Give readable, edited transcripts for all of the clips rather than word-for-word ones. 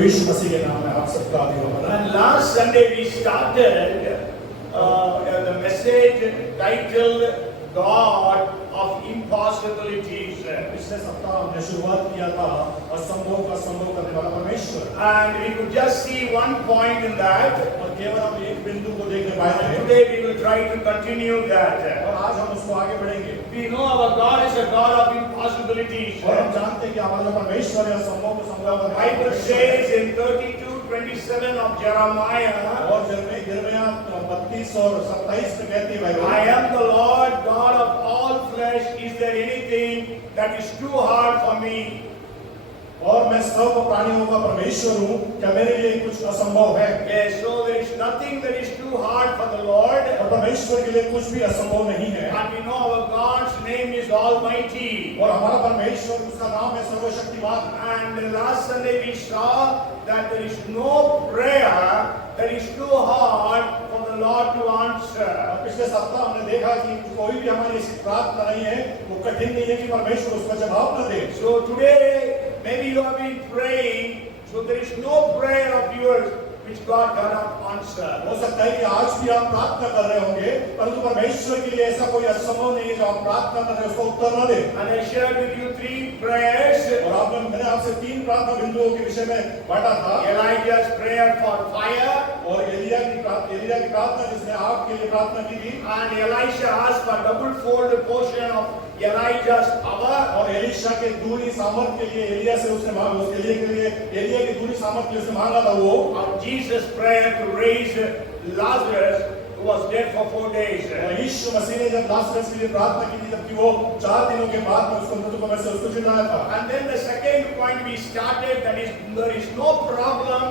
प्रभु यीशु मसीह के नाम में आप सबका अभिवादन। And last Sunday we started the message titled God of Impossibilities. पिछले सप्ताह हमने शुरुआत किया था असंभव का संभव करने वाला परमेश्वर, And we could just see one point in that. और केवल हम एक बिंदु को देखने पाए And थे, today we will try to continue that. और आज हम उसको आगे बढ़ेंगे। We know our God is a God of impossibilities. और हम जानते हैं कि हमारा जो परमेश्वर है असंभव को संभव The करने वाला Bible परमेश्वर says है। in 32:27 of Jeremiah, और यिर्मयाह 32 और 27 में कहती है Bible, I am the Lord God of all flesh. Is there anything that is too hard for me? और मैं सब प्राणियों का परमेश्वर हूँ, क्या मेरे लिए कुछ असंभव है? Yes, so there is nothing that is too hard for the Lord. और परमेश्वर के लिए कुछ भी असंभव नहीं है। And we know our God's name is Almighty. और हमारा परमेश्वर, उसका नाम है सर्वशक्तिमान। And last Sunday we saw that there is no prayer that is too hard for the Lord to answer. और पिछले सप्ताह हमने देखा कि कोई भी हमारी ऐसी प्रार्थना नहीं है, वो कठिन नहीं है कि परमेश्वर उसका जवाब न दे। So today maybe you have been praying, so there is no prayer of yours which God cannot answer. हो सकता है कि आज भी आप प्रार्थना कर रहे होंगे, परंतु परमेश्वर के लिए ऐसा कोई असंभव नहीं है जो आप प्रार्थना कर रहे हैं उसको उत्तर न दे। And I shared with you 3 prayers. और मैंने आपसे 3 प्रार्थना बिंदुओं के विषय में बांटा था। Elijah's prayer for fire, और एलिया की प्रार्थना जिसने आग के लिए प्रार्थना की थी, and Elisha asked for double fold portion of Elijah's power. और एलिशा के दूनी सामर्थ के लिए एलिया से उसने मांगा, उस एलिया की दूनी सामर्थ के लिए उसने मांगा था वो। Of Jesus' prayer to raise Lazarus, who was dead for 4 days. और यीशु मसीह ने जब लाजरस के लिए प्रार्थना की थी, जबकि वो 4 दिनों के बाद में उसको मृत्यु में से उसको जिलाया था। And then the second point we started, that is, there is no problem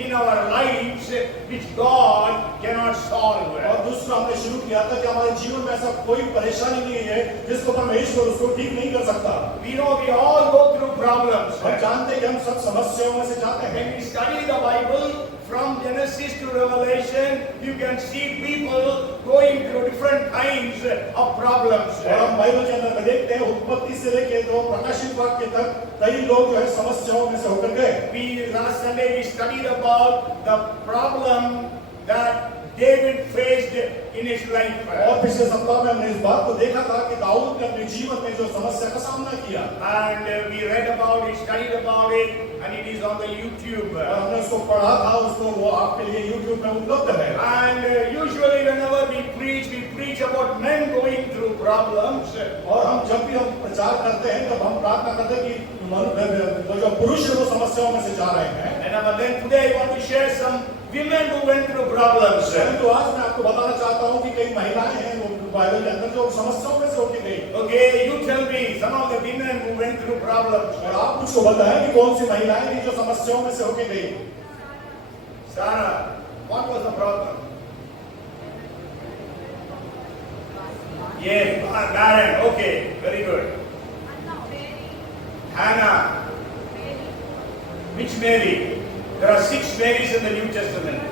in our lives which God cannot solve. और दूसरा हमने शुरू किया था कि हमारे जीवन में ऐसा कोई परेशानी नहीं है जिसको परमेश्वर उसको ठीक नहीं कर सकता। We know we all go through problems. हम जानते हैं कि हम सब समस्याओं में से जाते हैं। When we study the Bible from Genesis to Revelation, you can see people going through different kinds of problems. और हम बाइबल के अंदर में देखते हैं उत्पत्ति से लेकर तो प्रकाशित वाक्य तक कई लोग जो है समस्याओं में से होकर गए। Last Sunday we studied about the problem that David faced in his life. और पिछले सप्ताह में हमने इस बात को देखा था कि दाऊद ने अपने जीवन में जो समस्या का सामना किया, And we read about it, studied about it, and it is on the YouTube. और हमने उसको पढ़ा था, उसको वो आपके लिए YouTube में उपलब्ध है। And usually whenever we preach about men going through problems. और हम जब भी हम प्रचार करते हैं तब हम प्रार्थना करते हैं कि जो पुरुष है वो समस्याओं में से जा रहे हैं। And then today I want to share some women who went through problems. तो आज मैं आपको बताना चाहता हूँ कि कई महिलाएं हैं वो बाइबल के अंदर जो समस्याओं में से होके गई। Okay, you tell me some of the women who went through problems. और आप मुझको बताएं कि कौन सी महिलाएं थी जो समस्याओं में से होके गई। Sarah, what was the problem? Yes, barren. Okay, very good. Hannah. Which Mary? There are 6 Marys in the New Testament.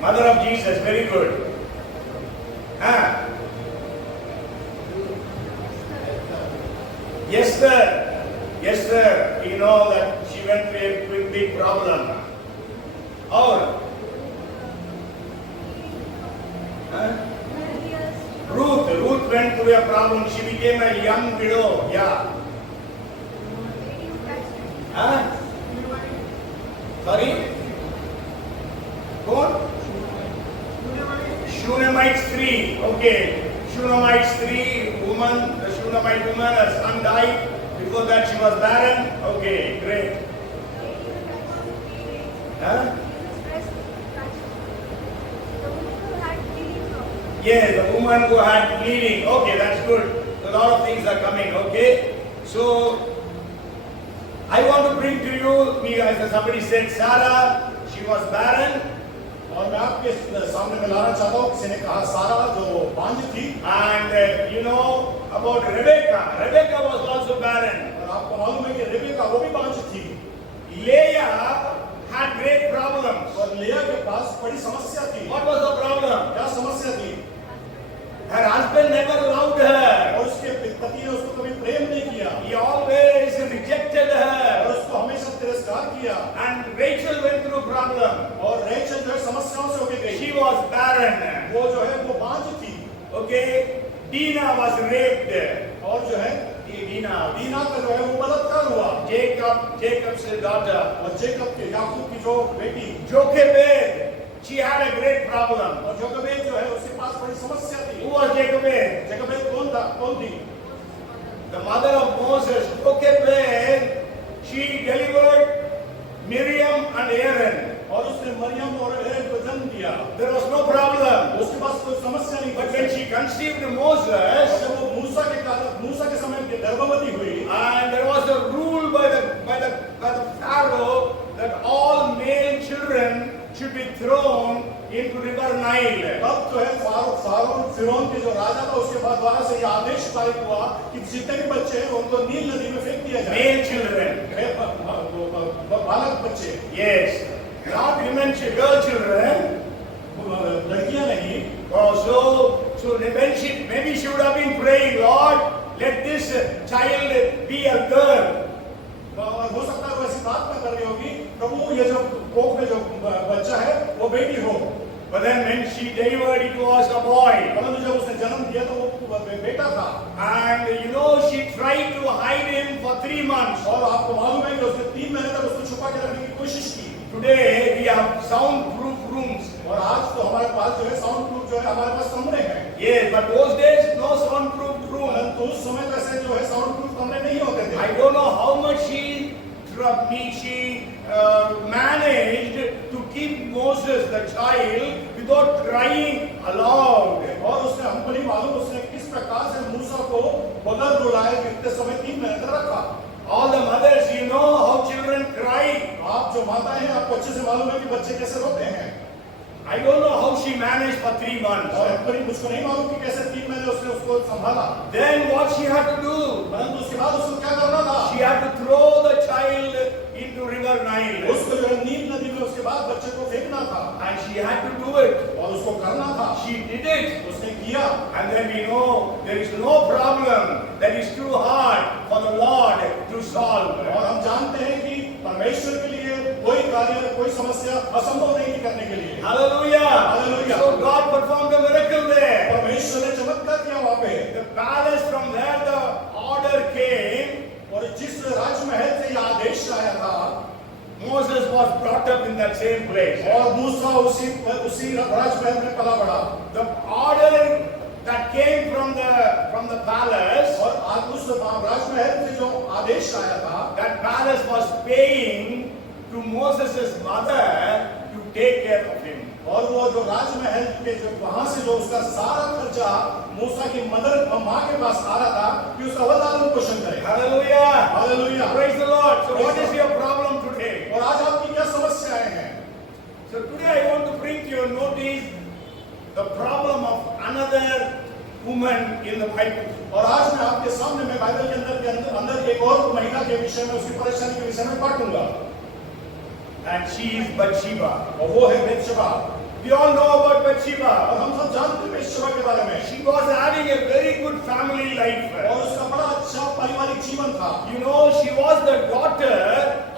Mother of Jesus, very good. Esther, you know that she went through a big problem. Or Ruth went through a problem. She became a young widow. Yeah. Sorry? What? Shunammite 3. Okay. Shunammite 3 woman. The Shunammite woman, her son died. Before that she was barren. Okay, great. Yes, the woman who had bleeding. Okay, that's good. A lot of things are coming. Okay. So I want to bring to you, as somebody said, Sarah, she was barren. और मैं आपके सामने में लाना चाहता हूँ, किसी ने कहा सारा जो बांझ थी। And you know about Rebecca. Rebecca was also barren. और आपको मालूम है कि रेबेका वो भी बांझ थी। Leah had great problems. और लेया के पास बड़ी समस्या थी। What was the problem? क्या समस्या थी? Her husband never loved her. और उसके पति ने उसको कभी प्रेम नहीं किया। He always rejected her. और उसको हमेशा तिरस्कार किया। And barren. वो जो है वो बांझ थी। Okay, Dinah was raped. और जो है Dinah, दीना का जो है वो बलात्कार हुआ। Jacob's daughter. और जेकब के याकूब की जो बेटी Jochebed, she had a great problem. और जोकबेद जो है उसके पास बड़ी समस्या थी। Who was Jochebed? जोकबेद कौन थी? The mother of Moses. Jochebed, she delivered Miriam and Aaron. और उसने मरियम और एरन को जन्म दिया। There was no problem. उसके पास कोई समस्या नहीं। But when she conceived और Moses, जब वो मूसा के समय गर्भवती हुई, and there was a rule by the Pharaoh that all male children should be thrown into river Nile. तब जो है फिरौन के जो राजा था उसके बाद द्वारा से ये आदेश पारित हुआ कि जितने भी बच्चे हैं उनको नील नदी में फेंक दिया जाए। Male children. बालक बच्चे। Yes. Not women, girl children. लड़कियां नहीं। So maybe she would have been praying, Lord, let this child be a girl. और हो सकता है वो ऐसी प्रार्थना कर रही होगी, प्रभु ये जो कोख में जो बच्चा है वो बेटी हो। But then when she delivered, it was a boy. परंतु जब उसने जन्म दिया तो वो बेटा था। And she tried to hide him for 3 months. और आपको मालूम है कि उसने 3 महीने तक उसको छुपा के रखने की कोशिश की। Today we have soundproof rooms. और आज तो हमारे पास जो है साउंड प्रूफ जो है हमारे पास कमरे हैं। Yes, but those days no soundproof room. परंतु उस समय ऐसे जो है साउंड प्रूफ कमरे नहीं होते थे। I don't know how much she managed to keep Moses the child without crying aloud. और उसने हमको नहीं मालूम उसने किस प्रकार से मूसा को बगैर रुलाए कितने समय 3 महीने तक रखा। All the mothers, you know how children cry. आप जो माता हैं आपको अच्छे से मालूम है कि बच्चे कैसे रोते हैं। I don't know how she managed for 3 months. और हमको मुझको नहीं मालूम कि कैसे 3 महीने उसने उसको संभाला। Then what she had to do? परंतु उसके बाद उसको क्या करना था? She had to throw the child into river Nile. उसको जो है नील नदी में उसके बाद बच्चे को फेंकना था। And she had to do it. और उसको करना था। She did it. उसने किया। And then we know there is no problem that is too hard for the Lord to solve. और हम जानते हैं कि परमेश्वर के लिए कोई कार्य कोई समस्या असंभव नहीं करने के लिए। Hallelujah. Hallelujah. So God performed a miracle there. परमेश्वर ने चमत्कार किया वहाँ पे। The palace, from where the order came, और जिस राजमहल से ये आदेश आया था, Moses was brought up in that same place. और मूसा उसी राजमहल में पला बढ़ा। The order that came from the palace, और आज उस राजमहल से जो आदेश आया था, that palace was paying to Moses' mother to take care of him. और वो जो राजमहल के जो वहां से जो उसका सारा खर्चा मूसा की माँ के पास आ रहा था कि उसका वह पोषण करे। Hallelujah. Hallelujah. Praise the Lord. So what is your problem today? और आज आपकी क्या समस्याएं हैं? So today I want to bring to your notice the problem of another woman in the Bible. और आज मैं आपके सामने में बाइबल के अंदर एक और महिला के विषय में उसकी परेशानी के विषय में बांटूंगा। And she is Bathsheba. और वो है बेतशेबा। We all know about Bathsheba. और हम सब जानते हैं बेतशेबा के बारे में। She was having a very good family life. और उसका बड़ा अच्छा पारिवारिक जीवन था। You know, she was the daughter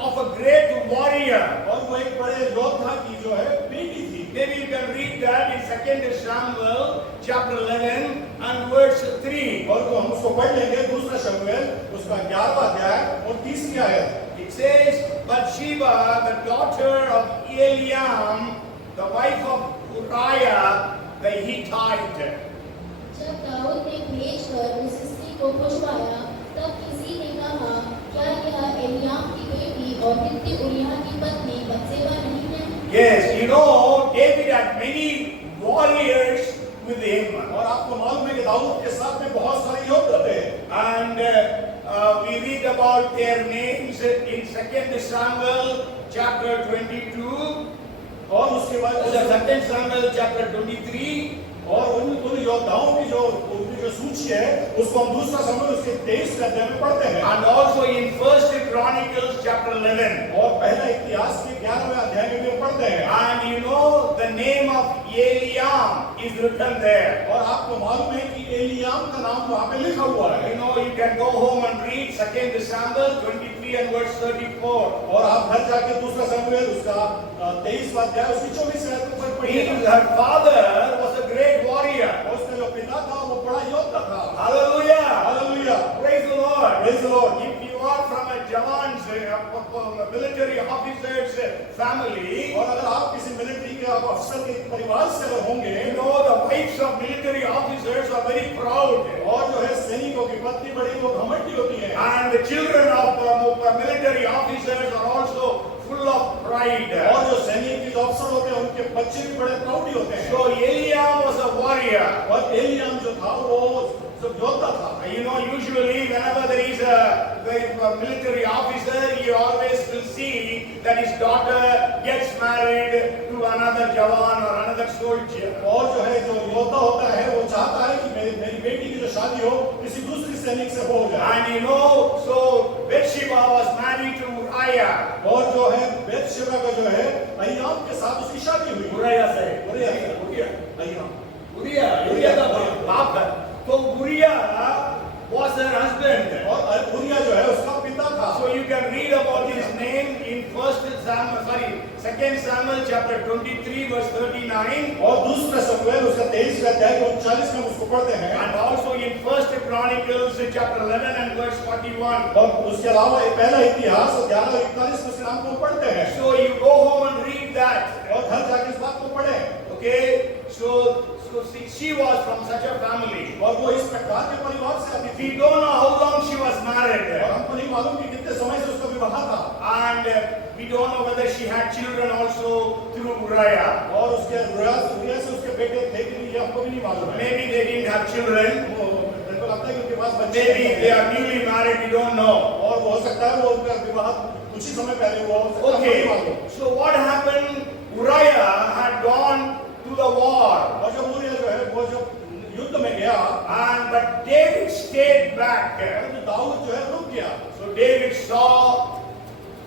of a great warrior. और वो एक बड़े योद्धा की जो है बेटी थी। Maybe you can read that in 2 Samuel chapter 11 and verse 3. और तो हम उसको पढ़ लेंगे दूसरा शमूएल उसका 11वां अध्याय और 30वीं आयत। It says, Bathsheba, the daughter of Eliam, the wife of Uriah, the Hittite. जब दाऊद ने भेजकर उस स्त्री को पुछवाया, तब किसी ने कहा, क्या यह एलियाम की बेटी और हित्ती उरिय्याह की पत्नी बत्शेबा नहीं है? Yes, you know, David had many warriors with him. और आपको मालूम है कि दाऊद के साथ में बहुत सारे योद्धा थे। And we read about their names in 2 Samuel chapter 22. और उसके बाद 2 Samuel chapter 23. और उन योद्धाओं की जो सूची है उसको हम दूसरा शमूएल उसके 23 अध्याय में पढ़ते हैं। And also in 1 Chronicles chapter 11. और पहला इतिहास के 11वें अध्याय में भी हम पढ़ते हैं। And you know the name of Eliam is written there. और आपको मालूम है कि एलियाम का नाम वहाँ पे लिखा हुआ है। You know, you can go home and read 2 Samuel 23 and verse 34. और आप घर जाके दूसरा शमूएल उसका 23वां अध्याय उसकी 24वीं आयत में पढ़िए। Her father was a great warrior. और उसका जो पिता था वो बड़ा योद्धा था। Hallelujah. Hallelujah, Praise the Lord. Praise the Lord. If you are from a Jawan's, military officer's family, और अगर आप किसी मिलिट्री के आप अफसर के परिवार से अगर होंगे, you know the wives of military officers are very proud. और जो है सैनिकों की पत्नी बड़ी वो घमंडी होती है, And the children of military officers are also full of pride. और जो सैनिक के जो अफसर होते हैं उनके बच्चे भी बड़े प्राउडी होते हैं। So Eliam was a warrior. और एलियाम जो था वो जो योद्धा था। You know, usually whenever there is a military officer, he always will see that his daughter gets married to another Jawan or another soldier. और जो है जो योद्धा होता है वो चाहता है कि मेरी बेटी की जो शादी हो किसी दूसरी सैनिक से हो जाए। And you know, so Bathsheba was married to Uriah. और जो है बेतशेबा का जो है अय्याम के साथ उसकी शादी हुई। Uriah से अय्याम Uriah का बाप है। तो Uriah was her husband. और उरिया जो है उसका पिता था। So you can read about his name in 2 Samuel chapter 23 verse 39. और दूसरा शमूएल उसका 23वें अध्याय के 39 में उसको पढ़ते हैं। And also in 1 Chronicles chapter 11 and verse 41. और उसके अलावा एक पहला इतिहास 11 और 41 में उस नाम को पढ़ते हैं। So you go home and read that. और घर जाके इस बात को पढ़ें। Okay, so she was from such a family. और वो इस प्रकार के परिवार से आती थी। We don't know how long she was married. और हमको नहीं मालूम कि कितने समय से उसका विवाह था। And we don't know whether she had children also through Uriah. और उसके उरिया से उसके बेटे थे कि नहीं ये हमको भी नहीं मालूम है। Maybe they didn't have children. वो मेरे को लगता है कि उनके पास बच्चे Maybe they are newly married, we don't know. और वो हो सकता है वो उनका विवाह कुछ ही समय पहले हुआ हो सकता है, हमको नहीं Okay, मालूम। so what happened? Uriah had gone to the war. और जब उरिया जो है वो जब युद्ध में गया But David stayed back. तो दाऊद जो है रुक गया। So David saw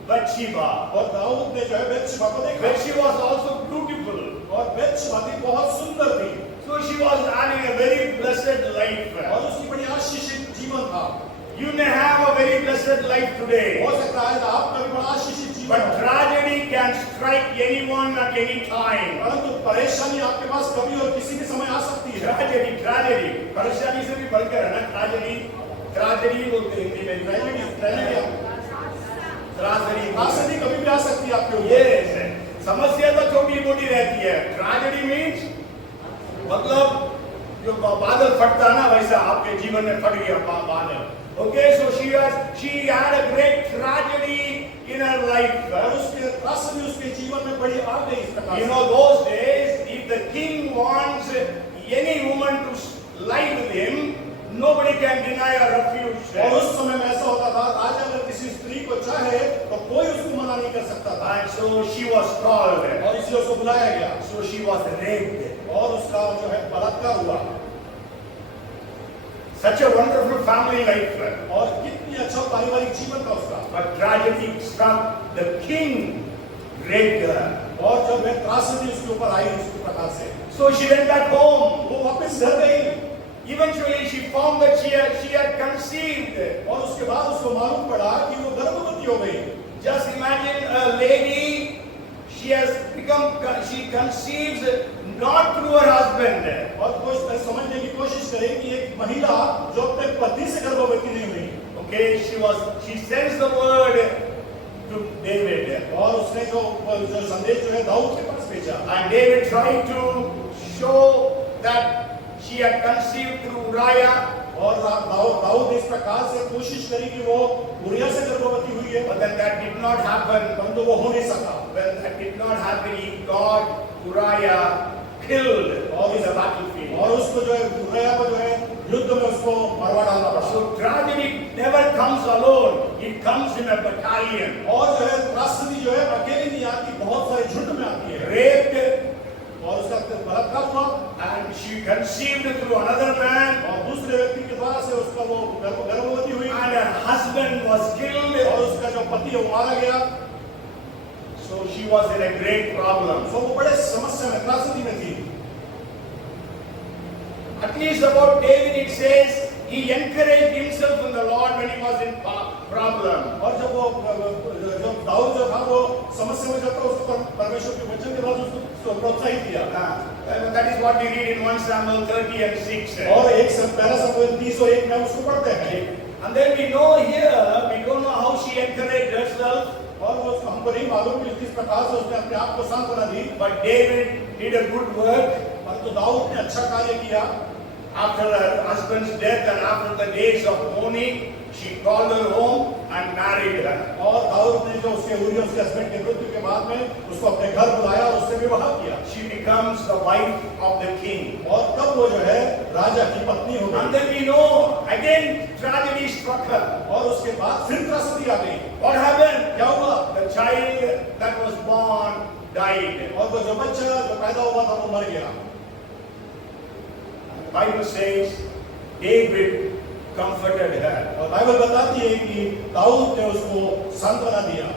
Bathsheba. और दाऊद ने जो है बेतशेबा को देखा। Bathsheba was also beautiful. और बेतशेबा भी बहुत सुंदर थी। So she was having a very blessed life. और उसकी बड़ी आशीषित जीवन था। You may have a very blessed life today. हो सकता है आपका भी बड़ा आशीषित जीवन But हो। tragedy can strike anyone at any time. परंतु परेशानी आपके पास कभी और किसी भी समय आ सकती है। Tragedy. परेशानी से भी बढ़कर है ना tragedy बोलते हैं हिंदी में। त्रासदी कभी भी आ सकती है आपके ऊपर। Yes. समस्या तो छोटी मोटी रहती है। Tragedy means मतलब जो बादल फटता ना वैसा आपके जीवन में फट गया बादल। Okay, so she had a great tragedy in her life. और उसके त्रासदी उसके जीवन में बड़ी आ गई इस प्रकार You से। know, those days, if the king wants any woman to lie with him, nobody can deny or refuse. और उस समय में ऐसा होता था राजा अगर किसी स्त्री को चाहे तो कोई उसको मना नहीं कर सकता था। And so she was called. और इसलिए उसको बुलाया गया So she was raped. और उसका जो है बलात्कार हुआ। Such a wonderful family life. और कितनी अच्छा पारिवारिक जीवन था उसका। But tragedy struck. The king raped her. और जब वह त्रासदी उसके ऊपर आई उस प्रकार से So she went back home. वो वापस घर गई। Eventually she found that she had conceived. और उसके बाद उसको मालूम पड़ा कि वो गर्भवती हो गई। Just imagine a lady, she conceives not through her husband. और कोई समझने की कोशिश करे कि एक महिला जो अपने पति से गर्भवती नहीं हुई। Okay, she sends the word to David. और उसने जो संदेश जो है दाऊद के पास भेजा। And David tried to show that she had conceived through Uriah. और दाऊद इस प्रकार से कोशिश करी कि वो उरिया से गर्भवती हुई है। But then that did not happen. परंतु वो हो नहीं सका। When that did not happen, he got Uriah killed in the battlefield. और उसको जो है उरिया को जो है युद्ध में उसको मरवा डालना पड़ा। So tragedy never comes alone. It comes in a battalion. और जो है त्रासदी जो है अकेली नहीं आती, बहुत सारे झुंड में आती है। Raped, और उसका बलात्कार हुआ and she conceived through another man. और दूसरे व्यक्ति के द्वारा से उसका वो गर्भवती हुई And her husband was killed. और उसका जो पति है वो मारा गया। So she was in a great problem. तो वो बड़े समस्या में त्रासदी में थी। At least about David it says he encouraged himself in the Lord when he was in problem. problem. और जब वो जब दाऊद जो था वो समस्या में जब था उसको परमेश्वर के वचन के बाद उसको प्रोत्साहित किया। That is what we read in 1 Samuel 30 and 6. और एक पहला शमूएल 30:1 में उसको पढ़ते हैं। And then we know here, we don't know how she encouraged herself. और वो हमको नहीं मालूम कि किस प्रकार से उसने अपने आप को सांत्वना दी। But David did a good work. परंतु दाऊद ने अच्छा कार्य किया। After her husband's death and after the days of mourning, she called her home and married her. और दाऊद ने जो उसके ऊरिया उसके हस्बैंड के मृत्यु के बाद में उसको अपने घर बुलाया और उससे विवाह किया। She becomes the wife of the king. और तब वो जो है राजा की पत्नी हो And गई। then we know again tragedy struck her. और उसके बाद फिर त्रासदी आ गई। What happened? क्या हुआ? The child that was born died. और वो जो बच्चा जो पैदा हुआ था वो मर गया। The Bible says David comforted her. और बाइबल बताती है कि दाऊद ने उसको सांत्वना दिया।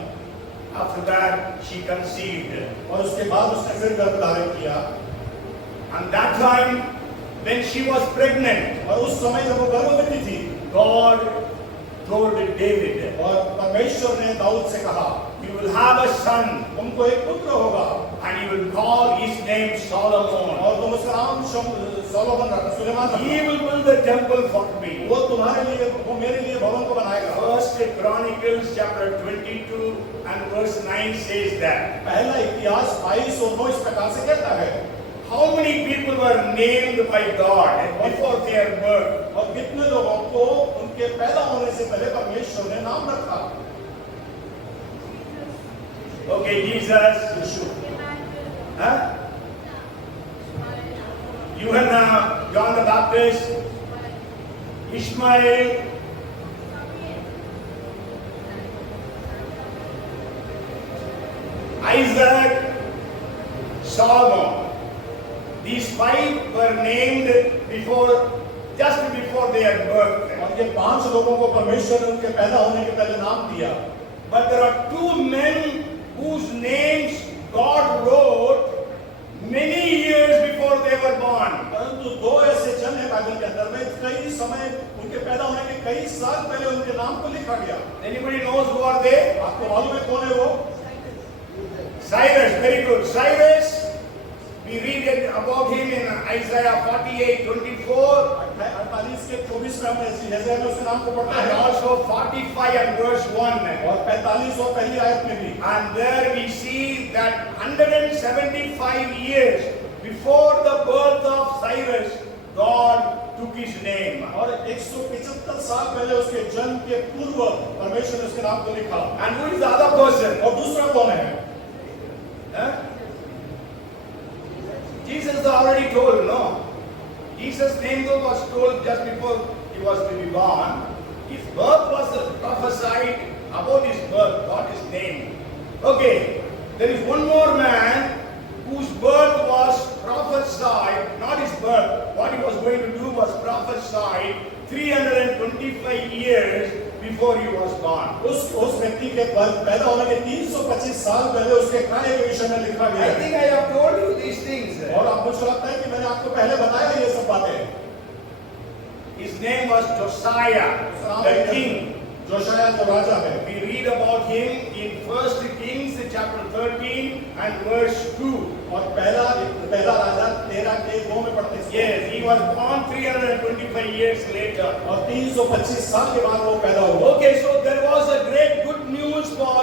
After that, she conceived. और उसके बाद उसने फिर गर्भ धारण किया। And that time, when she was pregnant, और उस समय जब वो गर्भवती थी, God told David, और परमेश्वर ने दाऊद से कहा, "You will have a son, तुमको एक पुत्र होगा and you will call his name Solomon. और तुम उसका नाम सोलोमन रखना, सुलेमान He रखना। will build the temple for me." वो तुम्हारे लिए, वो मेरे लिए भवन को बनाएगा। First Chronicles chapter 22 and verse 9 says that. पहला इतिहास 22 और 9 इस प्रकार से कहता है। How many people were named by God before their birth? और कितने लोगों को उनके पैदा होने से पहले परमेश्वर ने नाम रखा। Okay, Jesus, Yeshu, huh? Yohana, John the Baptist, Ishmael, Isaac, Solomon. These five were named just before their birth. और ये 5 लोगों को परमेश्वर ने उनके पैदा होने के पहले नाम दिया। But there are two men whose names God wrote many years before they were born. परंतु 2 ऐसे जन हैं बाइबल के अंदर में, कई समय उनके पैदा होने के कई साल पहले उनके नाम को लिखा गया। Anybody knows who are they? आपको मालूम है कौन है वो? Cyrus, very good. Cyrus, we read it about him in Isaiah 48:24 48 के 24 में हमने यशायाह में उसके नाम को पढ़ा and है। also 45 and verse 1. और 45 और पहली आयत में भी। And there we see that 175 years before the birth of Cyrus, God took his name. और 175 साल पहले उसके जन्म के पूर्व परमेश्वर ने उसके नाम को लिखा। And who is the other person? और दूसरा कौन है? Huh? Jesus already told, no? Jesus' name though was told just before he was to be born. His birth was prophesied about his birth, not his name. Okay, there is one more man whose birth was prophesied, not his birth. What he was going to do was prophesied 325 years before he was born. उस व्यक्ति के पैदा होने के 325 साल पहले उसके कार्य के विषय में लिखा गया I है। think I have told you these things. और आप मुझे लगता है कि मैंने आपको पहले बताया ये सब बातें। His name was Josiah, the king. जोशाया जो राजा है। We read about him in 1 Kings chapter 13 and verse 2. और पहला राजा 13 के 2 में पढ़ते हैं। Yes, he was born 325 years later. और 325 साल के बाद वो पैदा हुआ। Okay, so there was a great good news for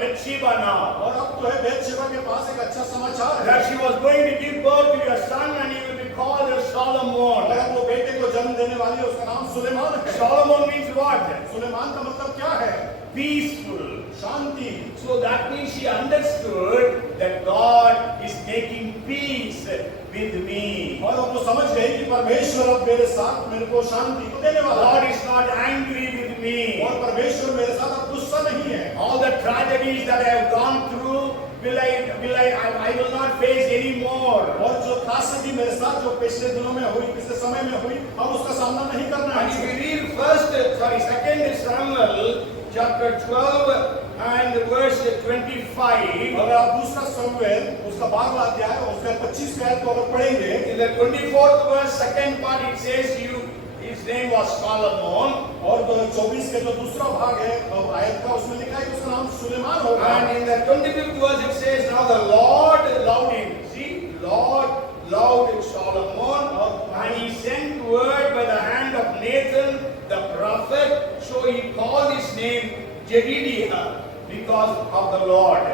Bathsheba now. और अब तो है बेतशेबा के पास एक अच्छा समाचार है। That she was going to give birth to a son and he will be called as Solomon. और अब वो बेटे को जन्म देने वाली है, उसका नाम सुलेमान है। Solomon means what? सुलेमान का मतलब क्या है? Peaceful. शांति। So that means she understood that God is making peace with me. और वो समझ गई कि परमेश्वर अब मेरे साथ मेरे को शांति को देने वाला God है। is not angry with me. और परमेश्वर मेरे साथ अब गुस्सा नहीं है। All the tragedies that I have gone through, I will not face anymore. और जो त्रासदी मेरे साथ जो पिछले दिनों में हुई, पिछले समय में हुई, अब उसका सामना नहीं करना And if है। we read 2 Samuel chapter 12 and verse 25, अगर आप दूसरा शमूएल उसका 12वां अध्याय और उसका 25 आयत को अगर पढ़ेंगे, in the 24th verse, second part, it says his name was Solomon. और 24 के जो दूसरा भाग है आयत का, उसमें लिखा है कि उसका नाम सुलेमान होगा। And in the 25th verse it says, now the Lord loved him. See, Lord loved Solomon, and he sent word by the hand of Nathan the prophet. So he called his name Jedidiah because of the Lord.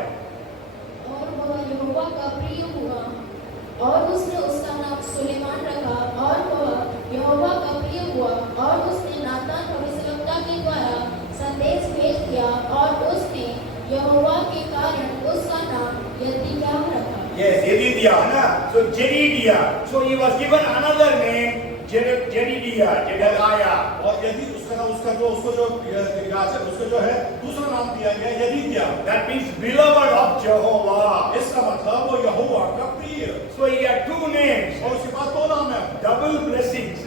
और वह यहोवा का प्रिय हुआ और उसने उसका नाम सुलेमान रखा और वह यहोवा का प्रिय हुआ और उसने नातान भविष्यवक्ता के द्वारा संदेश भेज दिया और उसने यहोवा के कारण उसका नाम यदिद्याह रखा। Yes, Jedidiah, na? So Jedidiah. So he was given another name, Jedidiah, Jedediah. और यदि उसको जो है दूसरा नाम दिया गया यदीद्याह। That means beloved of Jehovah. इसका मतलब वो यहोवा का प्रिय। So he had two names. और उसके बाद दो नाम है, Double blessings.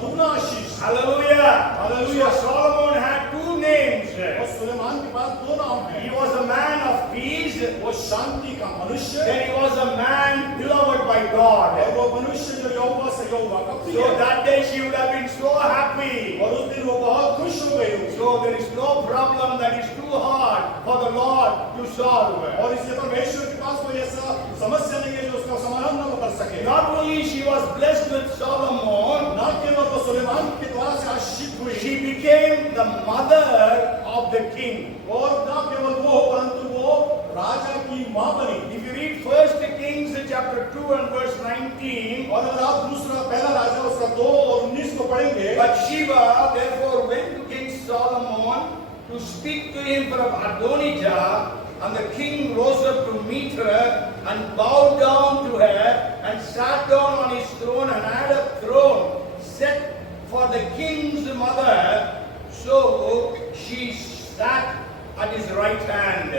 दुगना आशीष। Hallelujah. Hallelujah. So Solomon had two names. और सुलेमान के पास दो नाम है। He was a man of peace. वो शांति का मनुष्य, Then he was a man beloved by God. और वो मनुष्य जो यहोवा से यहोवा का प्रिय। So that day she would have been so happy. और उस दिन वो बहुत खुश हो गई होगी। So there is no problem that is too hard for the Lord to solve. और इसलिए परमेश्वर के पास कोई ऐसा समस्या नहीं है जो उसका समाधान न कर सके। Not only she was blessed with Solomon, न केवल वो सुलेमान के द्वारा से आशीषित हुई, she became the mother of the king. और न केवल वो परंतु वो राजा की मां बनी। If you read 1 Kings chapter 2 and verse 19, और अगर आप पहला राजा उसका 2 और 19 को पढ़ेंगे, Bathsheba therefore went to King Solomon to speak to him from Adonijah, and the king rose up to meet her and bowed down to her and sat down on his throne and had a throne set for the king's mother, so she sat at his right hand.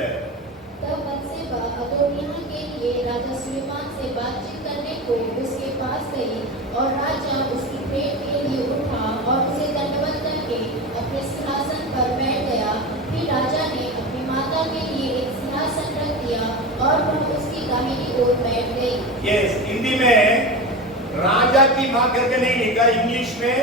तब बत्सेबा अदोनिय्याह के लिए राजा सुलेमान से बातचीत करने को उसके पास गई और राजा उसकी भेंट के लिए उठा और उसे दंडवत करके अपने सिंहासन पर बैठ गया। फिर राजा ने अपनी माता के लिए एक सिंहासन रख दिया और वह उसकी दाहिनी ओर बैठ गई। Yes, हिंदी में राजा की मां करके नहीं लिखा, इंग्लिश में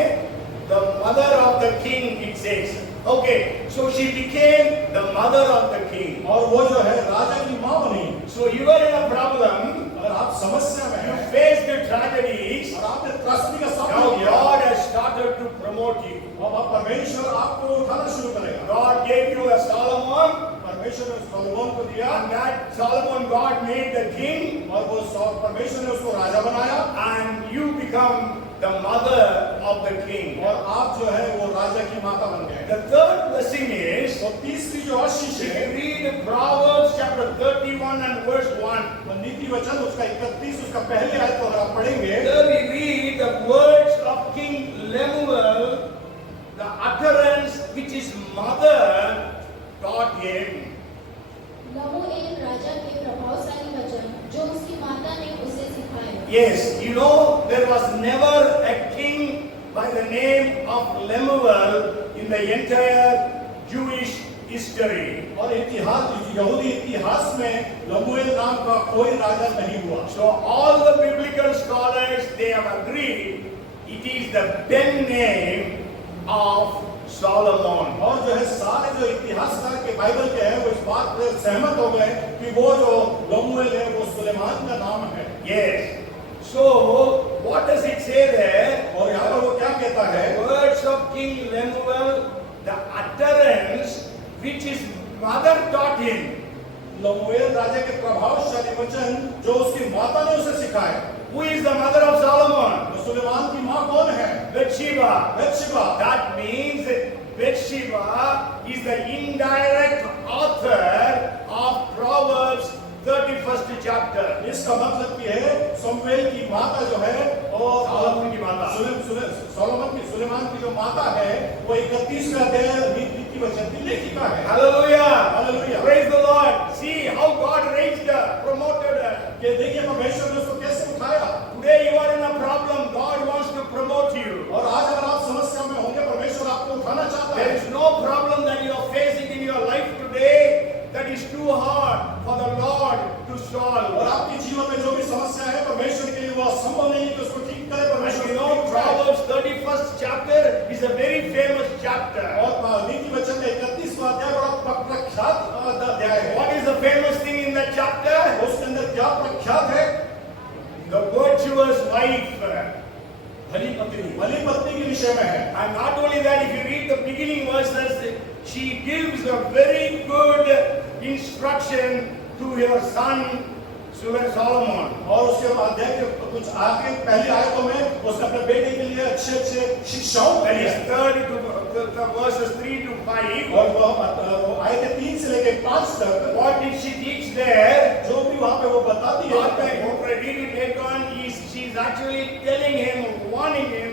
the mother of the king it says. Okay, so she became the mother of the king. और वो जो है राजा की मां बनी। So you are in a problem, अगर आप समस्या में you हैं face the tragedies, और आपने त्रासदी का सामना now किया, God has started to promote you. अब परमेश्वर आपको उठाना शुरू करेगा। God gave you a Solomon, परमेश्वर ने सोलोमन को दिया, and that Solomon God made the king, और वो परमेश्वर ने उसको राजा बनाया, and you become the mother of the king. और आप जो है वो राजा की माता बन गए। The third blessing is, तो तीसरी जो आशीष if है, you read Proverbs chapter 31 and verse 1, वो नीति वचन उसका 31 उसका पहले आयत को अगर आप पढ़ेंगे, there we read the words of King Lemuel, the utterance which his mother taught him. Lemuel राजा के प्रभावशाली वचन जो उसकी माता ने उसे सिखाए। Yes, you know there was never a king by the name of Lemuel in the entire Jewish history. और इतिहास यहूदी इतिहास में लमूएल नाम का कोई राजा नहीं हुआ। So all the biblical scholars they have agreed it is the pen name of Solomon. और जो है सारे जो इतिहासकार के बाइबल के हैं वो इस बात पे सहमत हो गए कि वो जो लमूएल है वो सुलेमान का नाम है। Yes. So what does it say there? और यहाँ पर वो क्या कहता है? Words of King Lemuel, the utterance which his mother taught him. Lemuel राजा के प्रभावशाली वचन जो उसकी माता ने उसे सिखाए। Who is the mother of Solomon? तो सुलेमान की माँ कौन है? Bathsheba. बत्शेबा। That means Bathsheba is the indirect author of Proverbs 31st chapter. इसका मतलब ये है शमूएल की माता जो है और सोलोमन की माता। सुलेमान की जो माता है वो 31वें अध्याय नीति वचन की लेखिका है। Hallelujah. Hallelujah. Praise the Lord. See how God raised her, promoted her. कि देखिए परमेश्वर ने उसको कैसे उठाया। Today you are in a problem. God wants to promote you. और आज अगर आप समस्या में होंगे परमेश्वर आपको उठाना चाहता There है। is no problem that you are facing in your life today that is too hard for the Lord to और solve. आपके जीवन में जो भी समस्या है परमेश्वर के लिए वो असंभव नहीं कि उसको ठीक करे। And परमेश्वर you know उसको ठीक करे। Proverbs 31st chapter is a very famous chapter. और नीति वचन का 31वां अध्याय बड़ा प्रख्यात अध्याय है। What is the famous thing in that chapter? उसके अंदर क्या प्रख्यात है? The virtuous wife. भली पत्नी। भली पत्नी के विषय में है। And not only that, if you read the beginning verses, she gives a very good instruction to her son Solomon. और उसके अध्याय के कुछ आगे पहली आयतों में उसने अपने बेटे के लिए अच्छे शिक्षाओं That दी is है। third to verses 3 to 5. और वो आयत 3 से लेकर 5 तक What did she teach there? जो भी वहाँ पे वो बताती है। What I hope I read it later on is she's actually telling him, warning him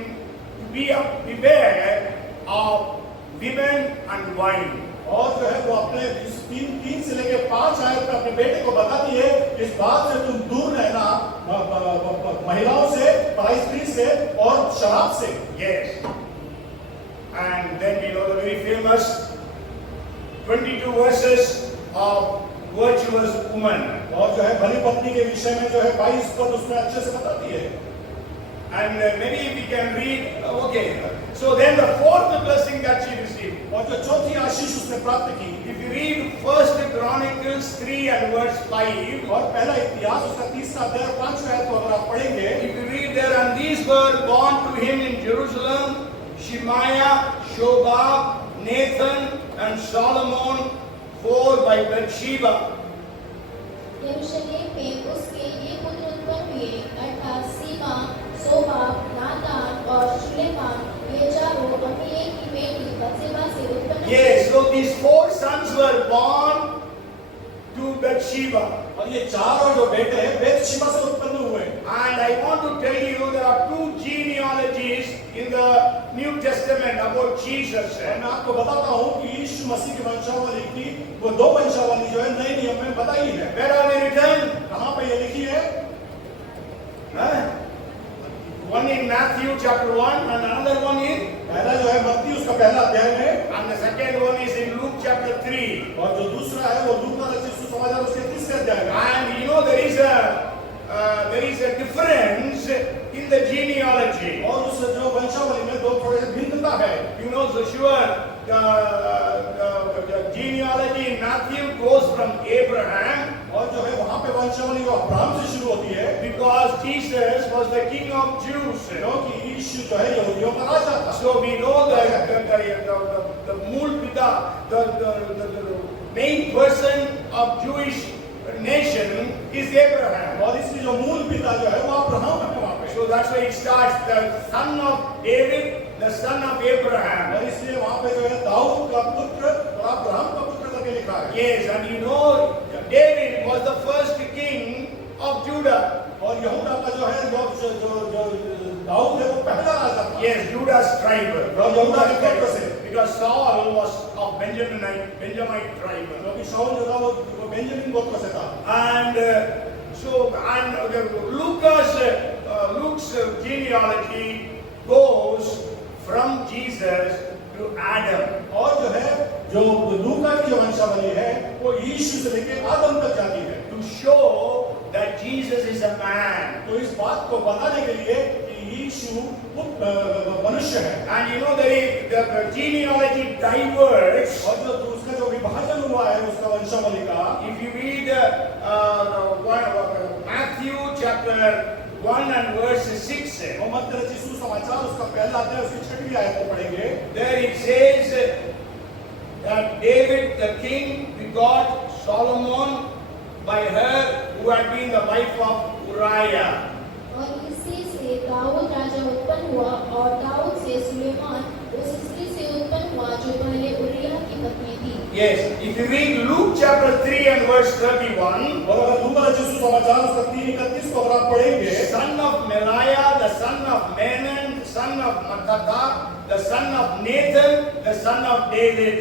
to beware of women and wine. और जो है वो अपने 3 से लेकर 5 आयत में अपने बेटे को बताती है इस बात से तुम दूर रहना महिलाओं से, पराई स्त्री से और शराब से। Yes. And then we know the very famous 22 verses of virtuous woman. और जो है भली पत्नी के विषय में जो है 22 पद उसमें अच्छे से बताती है। And maybe we can read, okay. So then the fourth blessing that she received. और जो चौथी आशीष उसने प्राप्त की, If you read First Chronicles 3 and verse 5, और पहला इतिहास उसका 3 अध्याय 5 आयत को अगर आप पढ़ेंगे, if you read there, and these were born to him in Jerusalem, Shemaiah, Shobab, Nathan, and Solomon, 4 by Bathsheba. यरूशलेम में उसके ये पुत्र उत्पन्न हुए अर्थात सीमा, सोबाब, नातान और सुलेमान, ये चारों अपनी एक ही बेटी बत्शेबा से उत्पन्न हुए। Yes, so these 4 sons were born to Bathsheba. और ये चारों जो बेटे हैं बेतशेबा से उत्पन्न हुए। And I want to tell you there are 2 genealogies in the New Testament about Jesus. मैं आपको बताता हूँ कि यीशु मसीह की वंशावली की वो 2 वंशावली जो है नए नियम में बताई है। Where are they written? कहाँ पे ये लिखी है? Huh? One in Matthew chapter 1 and another one in, पहला जो है मत्ती उसका पहला अध्याय में, and the second one is in Luke chapter 3. और जो दूसरा है वो लूका रचित सुसमाचार उसके 3 अध्याय में। And you know there is a difference in the genealogy. और उस जो वंशावली में 2 थोड़े से भिन्नता है। You know for sure the genealogy in Matthew goes from Abraham. और जो है वहाँ पे वंशावली वो अब्राहम से शुरू होती है, Because Jesus was the king of Jews. क्योंकि यीशु जो है यहूदियों का राजा था। So we know that the Mool Pita, the main person of Jewish nation is Abraham. और इसलिए जो मूल पिता जो है वो अब्राहम है वहाँ पे। So that's why it starts the son of David, the son of Abraham. और इसलिए वहाँ पे जो है दाऊद का पुत्र और अब्राहम का पुत्र करके लिखा है। Yes, and you know David was the first king of Judah. और यहूदा का जो है जो दाऊद है वो पहला राजा था। Yes, Judah's tribe. और यहूदा के गोत्र से, Because Saul was of Benjamite tribe. क्योंकि शाऊल जो था वो बेंजामिन गोत्र से था। And Luke's genealogy goes from Jesus to Adam. और जो है जो लूका की जो वंशावली है वो यीशु से लेकर आदम तक जाती है। To show that Jesus is a man. तो इस बात को बताने के लिए कि यीशु मनुष्य है। And you know the genealogy diverges. और जो उसका जो विभाजन हुआ है उसका वंशावली का, If you read Matthew chapter 1 and verse 6, मत्ती रचित सुसमाचार उसका पहला अध्याय उसकी 6वीं आयत को पढ़ेंगे। there it says that David the king begot Solomon by her who had been the wife of Uriah. और इसी से दाऊद राजा उत्पन्न हुआ और दाऊद से सुलेमान उस स्त्री से उत्पन्न हुआ जो पहले उरिय्याह की पत्नी थी। Yes, if you read Luke chapter 3 and verse 31, और अगर लूका रचित सुसमाचार उसका 3:31 को अगर आप पढ़ेंगे, son of Meliah, the son of Menon, the son of Mattatha, the son of Nathan, the son of David.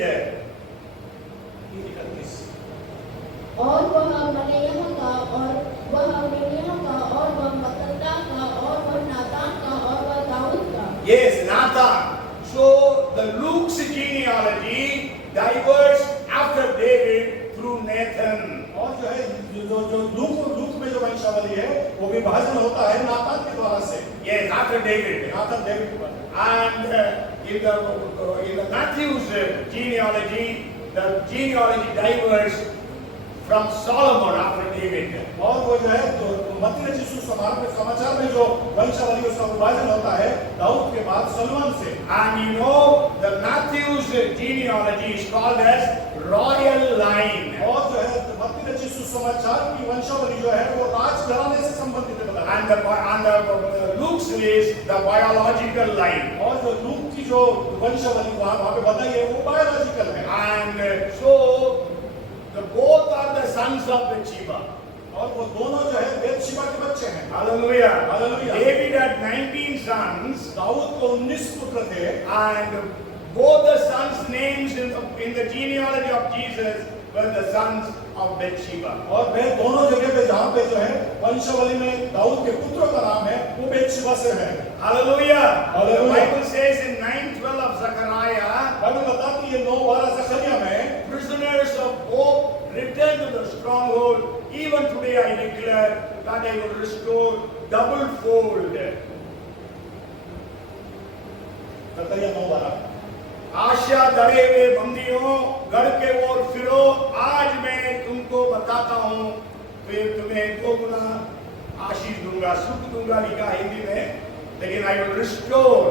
3:31 और वह मलेयाह का और वह मेनियाह का और वह मत्तता का और वह नातान का और वह दाऊद का। Yes, Nathan. So the Luke's genealogy diverges after David through Nathan. और जो है जो लूक में जो वंशावली है वो विभाजन होता है नातान के द्वारा से। Yes, after David. नातान डेविड के बाद। And in the Matthew's genealogy, the genealogy diverges from Solomon after David. और वो जो है तो मत्ती रचित समाचार में जो वंशावली उसका विभाजन होता है दाऊद के बाद सलमान से। And you know, the Matthew's genealogy is called as royal line. और जो है मत्ती रचित सुसमाचार की वंशावली जो है वो राजघराने से संबंधित है बताया। And the Luke's is the biological line. और जो लूक की जो वंशावली वहाँ पे बताई है वो बायोलॉजिकल है। And so the both are the sons of Bathsheba. और वो दोनों जो है बेतशिबा के बच्चे हैं। Hallelujah. Hallelujah. David had 19 sons, दाऊद को 19 पुत्र थे and both the sons' names in the genealogy of Jesus were the sons of Bathsheba. और वे दोनों जगह पे जहाँ पे जो है वंशावली में दाऊद के पुत्रों का नाम है वो बेतशिबा से है। Hallelujah. Hallelujah. The Bible says in 9:12 of Zechariah, Bible बताती है 9:12 जकरिया में prisoners of hope return to the stronghold. Even today I declare that I will restore double fold. जकरिया 9:12 आशा धरे हुए बंदियों गढ़ के ओर फिरो, आज मैं तुमको बताता हूँ, फिर तुम्हें 2 गुना आशीष दूंगा, सुख दूंगा लिखा हिंदी में, लेकिन I will restore,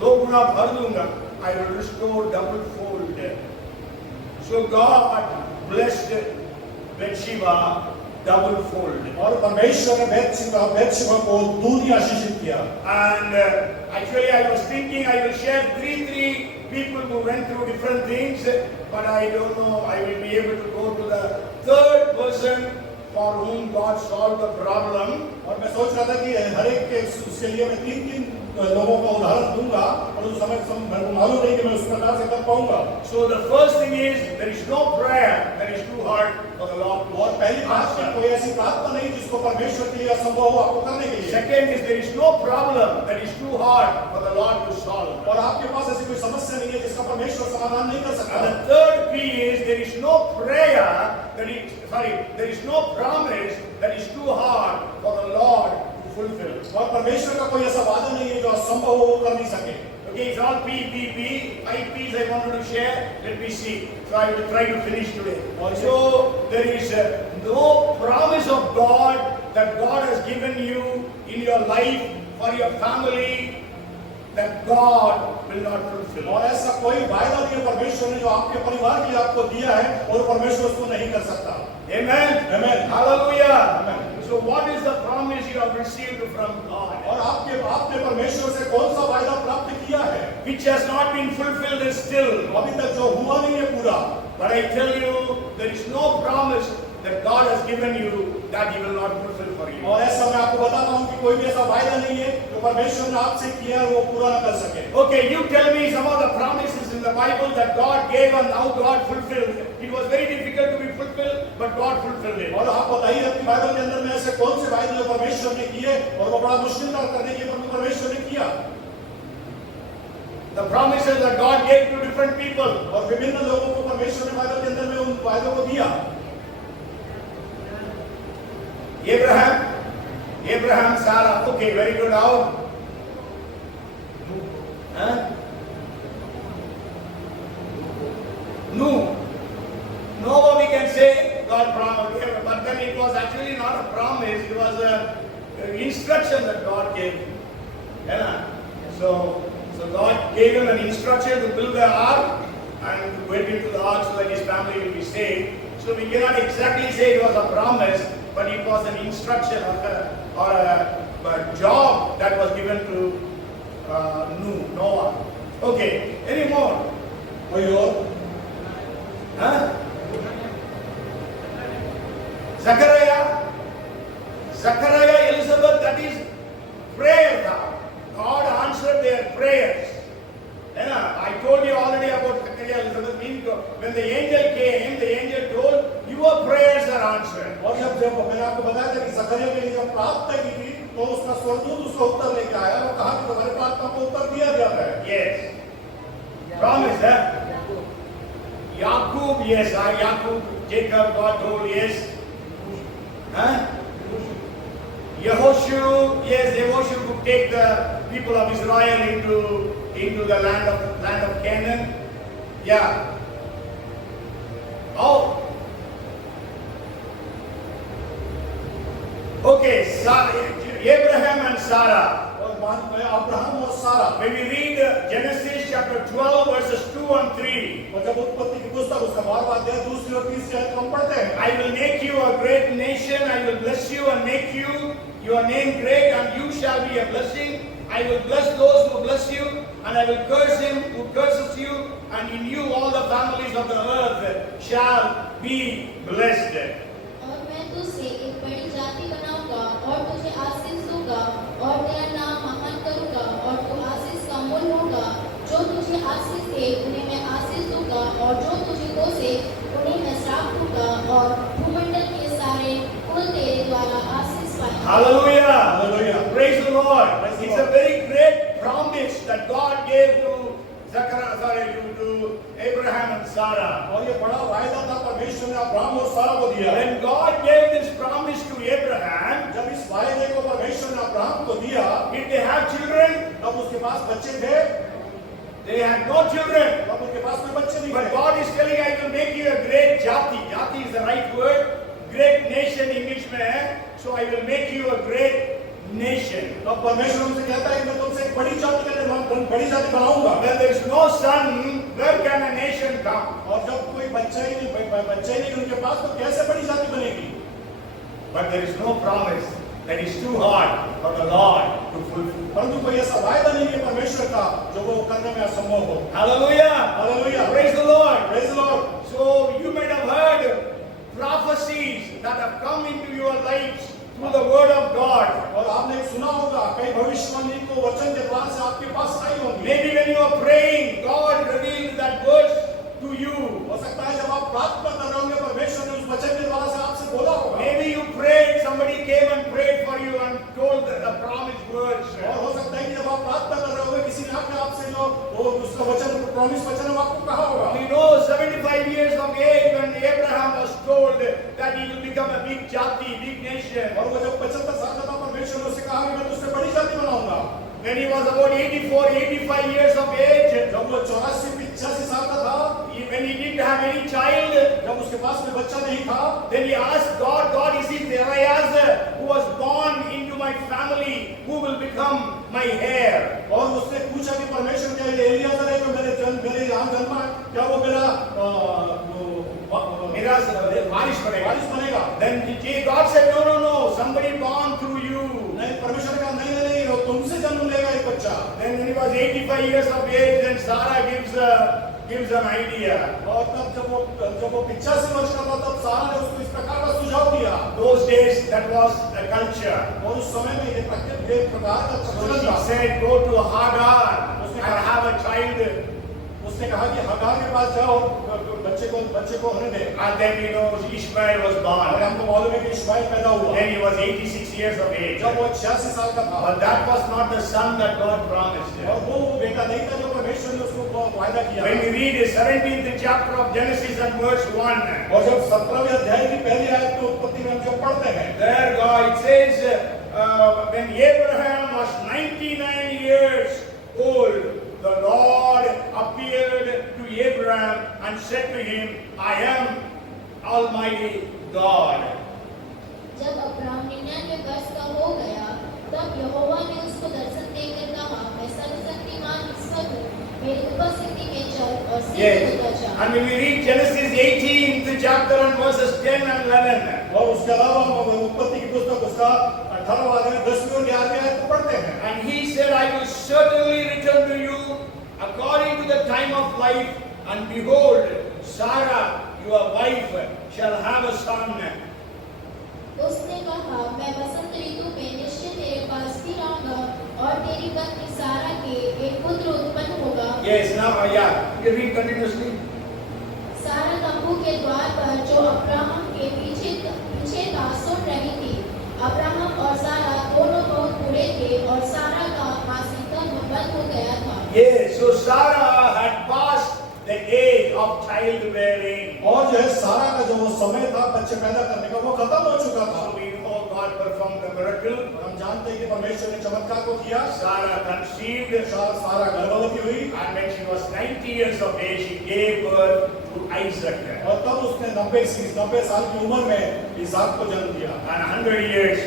2 गुना भर दूंगा, I will restore double fold. So God blessed Bathsheba double fold. और परमेश्वर ने बेतशिबा को दूनी आशीषित किया। And actually I was thinking I will share three people who went through different things, but I don't know I will be able to go to the third person for whom God solved the problem. और मैं सोच रहा था कि हर एक के उसके लिए मैं 3 लोगों का उदाहरण दूंगा और उस समय मेरे को मालूम नहीं कि मैं उस प्रकार से कर पाऊंगा। So the first thing is there is no prayer that is too hard for the Lord to और पहली बात कि कोई ऐसी प्रार्थना नहीं जिसको परमेश्वर के लिए असंभव हो आपको करने के लिए। Second is there is no problem that is too hard for the Lord to solve. और आपके पास ऐसी कोई समस्या नहीं है जिसका परमेश्वर समाधान नहीं कर सकता। And the third P is there is no prayer there is no promise that is too hard for the Lord to fulfill. और परमेश्वर का कोई ऐसा वादा नहीं है जो असंभव हो वो कर नहीं सके। Okay, it's all P. 5 P's I wanted to share. Let me see. So I will try to finish today. So there is no promise of God that God has given you in your life for your family that God will not fulfill. और ऐसा कोई वायदा नहीं है परमेश्वर ने जो आपके परिवार के लिए आपको दिया है और परमेश्वर उसको नहीं कर सकता। Amen. Amen. Hallelujah. Amen. So what is the promise you have received from God? और आपने परमेश्वर से कौन सा वायदा प्राप्त किया है Which has not been fulfilled still. अभी तक जो हुआ नहीं है पूरा। But I tell you, there is no promise that God has given you that He will not fulfill for you. और ऐसा मैं आपको बताता हूँ कि कोई भी ऐसा वायदा नहीं है जो परमेश्वर ने आपसे किया है वो पूरा न कर सके। Okay, you tell me some of the promises in the Bible that God gave and how God fulfilled. It was very difficult to be fulfilled, but God fulfilled it. और आप बताइए अपनी बाइबल के अंदर में ऐसे कौन से वायदे जो परमेश्वर ने किए और वो बड़ा मुश्किल था करने के लिए परमेश्वर ने किया। The promises that God gave to different people. और विभिन्न लोगों को परमेश्वर ने बाइबल के अंदर में उन वायदों को दिया। Abraham, Sarah. Okay, very good. How? Huh? No. Nobody can say God promised, but then it was actually not a promise, it was an instruction that God gave. Yeah. So God gave him an instruction to build the ark and to went into the ark so that his family will be saved. So we cannot exactly say it was a promise, but it was an instruction or a job that was given to Noah. Okay, any more? कोई और? Huh? Zechariah, Elizabeth, that is prayer now. God answered their prayers. I told you already about Zechariah, Elizabeth. When the angel came, the angel told, your prayers are answered. और जब मैंने आपको बताया था कि जकरिया के लिए जब प्रार्थना की थी तो उसका स्वर्गदूत उसका उत्तर लेके आया और कहा कि तुम्हारी प्रार्थना को उत्तर दिया जाता है। Yes. Promise, huh? Jacob, yes. Jacob, Jacob, God told, yes. Huh? Yehoshua, yes, Yehoshua could take the people of Israel into into the land of Canaan. Yeah. Oh. Okay, Abraham and Sarah. Abraham और सारा, When we read Genesis chapter 12 verses 2 and 3, और जब उत्पत्ति की पुस्तक उसका 12वां अध्याय 2 और 3 से हम पढ़ते हैं, I will make you a great nation, I will bless you and make you your name great, and you shall be a blessing. I will bless those who bless you, and I will curse him who curses you, and in you all the families of the earth shall be blessed. और मैं तुझसे एक बड़ी जाति बनाऊंगा और तुझे आशीष दूंगा और तेरा नाम महान करूंगा और तू आशीष का मूल होगा। जो तुझे आशीष दे उन्हें मैं आशीष दूंगा और जो तुझे कोसे उन्हें मैं श्राप दूंगा और भूमंडल के सारे कुल तेरे द्वारा आशीष पाएंगे। Hallelujah! Hallelujah. Praise the Lord! Praise the It's Lord. a very great promise that God gave to Abraham and Sarah. और ये बड़ा वायदा था परमेश्वर ने अब्राहम और सारा को दिया। When God gave this promise to Abraham, जब इस वायदे को परमेश्वर ने अब्राहम को दिया, did they have children? तब उसके पास बच्चे थे, They had no children. तब उनके पास कोई बच्चे नहीं But थे। God is telling, I will make you a great jati. Jati is the right word. Great nation English में है. So I will make you a great nation. तब परमेश्वर उनसे कहता है कि मैं तुमसे एक बड़ी जाति का निर्माण, बड़ी जाति बनाऊंगा। When there is no son, where can a nation come? और जब कोई बच्चा ही नहीं उनके पास, तो कैसे बड़ी जाति बनेगी? But there is no promise that is too hard for the Lord to fulfill. परंतु कोई ऐसा वायदा नहीं है परमेश्वर का जो वो करने में असंभव हो। Hallelujah! Hallelujah. Praise the Lord! Praise the Lord. So you might have heard prophecies that have come into your lives through the word of God. और आपने सुना होगा कई भविष्यवाणी को वचन के द्वारा से आपके पास आई होंगी। Maybe when you are praying, God revealed that verse to you. हो सकता है जब आप प्रार्थना कर रहे होंगे परमेश्वर ने उस वचन के द्वारा से आपसे बोला होगा। Maybe you prayed, somebody came and prayed for you and told the promised words. और हो सकता है कि जब आप प्रार्थना कर रहे होंगे किसी ने आके आपसे जो वो उसका वचन प्रॉमिस वचन है आपको कहा होगा। We know 75 years of age when Abraham was told that he will become a big jati, big nation. और वो जब 75 साल का था परमेश्वर ने उसे कहा कि मैं तुझसे बड़ी जाति बनाऊंगा। When he was about 84, 85 years of age, जब वो 84-85 साल का था, when he didn't have any child, जब उसके पास कोई बच्चा नहीं था, then he asked God, God, is it Eliezer who was born into my family who will become my heir? और उसने पूछा कि परमेश्वर क्या ये एलियाजर है जो मेरे यहाँ जन्मा है, क्या वो मेरा वारिस बनेगा? Then God said, no, somebody born through you. नहीं, परमेश्वर ने कहा नहीं, वो तुमसे जन्म लेगा एक बच्चा। Then when he was 85 years of age, then Sarah gives an idea. और तब जब वो 85 वर्ष का था तब सारा ने उसको इस प्रकार का सुझाव दिया। Those days, that was the culture. और उस समय में ये प्रकार का So प्रचलन she था। said, go to Hagar and have a child. उसने कहा कि हगार के पास जाओ, बच्चे को होने दे। And then Ishmael was और born. हमको मालूम है कि इश्माइल पैदा हुआ। Then he was 86 years of age. जब वो 86 साल का था। But that was not the son that God promised. और वो बेटा नहीं था जो परमेश्वर ने उसको वायदा किया। When we read the 17th chapter of Genesis and verse 1, और जब 17वें अध्याय की पहली आयत को उत्पत्ति में हम जब पढ़ते हैं, there God says, when Abraham was 99 years old, the Lord appeared to Abraham and said to him, I am Almighty God. जब अब्राहम 99 वर्ष का हो गया, तब यहोवा ने उसको दर्शन देकर कहा, मैं सर्वशक्तिमान ईश्वर हूँ, मेरी उपस्थिति में चल और सीधे होकर जा। And when we read Genesis 18th chapter and verses 10 and 11, और उसके अलावा हम उत्पत्ति की पुस्तक उसका 18वां अध्याय 10वीं और 11वीं आयत को पढ़ते हैं। and he said, I will certainly return to you according to the time of life, and behold, Sarah, your wife, shall have a son. उसने कहा, मैं बसंत ऋतु में निश्चय तेरे पास फिर आऊंगा और तेरी पत्नी सारा के एक पुत्र उत्पन्न होगा। Yes, now, yeah, you read continuously. सारा तंबू के द्वार पर जो अब्राहम के पीछे था सुन रही थी। अब्राहम और सारा दोनों बहुत बूढ़े थे और सारा का आसीतन बंद हो गया था। Yes, so Sarah had passed the age of childbearing. और जो है सारा का जो वो समय था बच्चे पैदा करने का वो खत्म हो चुका था। So we know God performed the miracle. और हम जानते हैं कि परमेश्वर ने चमत्कार को किया। Sarah conceived, सारा गर्भवती हुई and when she was 90 years of age, she gave birth to Isaac. और तब उसने 90 साल की उम्र में इसहाक को जन्म दिया। And 100 years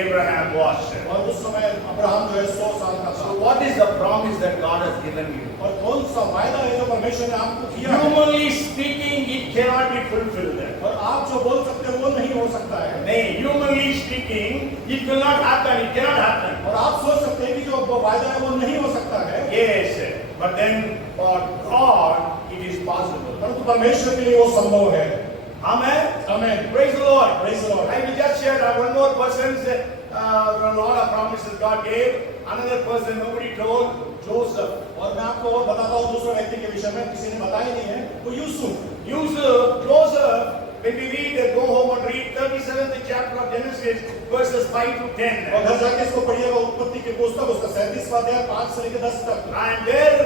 Abraham was. और उस समय अब्राहम जो है 100 साल का था। So what is the promise that God has given you? और कौन सा वायदा है जो परमेश्वर ने आपको किया है? Humanly speaking, it cannot be fulfilled. और आप जो बोल सकते हो वो नहीं हो सकता है। नहीं, humanly speaking, it will not happen. It cannot happen. और आप सोच सकते हैं कि जो वायदा है वो नहीं हो सकता है। Yes, but then for God it is possible. परंतु परमेश्वर के लिए वो संभव है। Amen. आमीन। Praise the Lord. Praise the Lord। I will just share one more person's a lot of promises God gave. Another person nobody told, Joseph. और मैं आपको और बताता हूँ दूसरे व्यक्ति के विषय में, किसी ने बताया नहीं है, वो Joseph, when we read, go home and read 37th chapter of Genesis, verses 5 to 10. और घर जाके इसको पढ़िएगा, उत्पत्ति की पुस्तक उसका 37वां अध्याय 5 से लेकर 10 तक। And there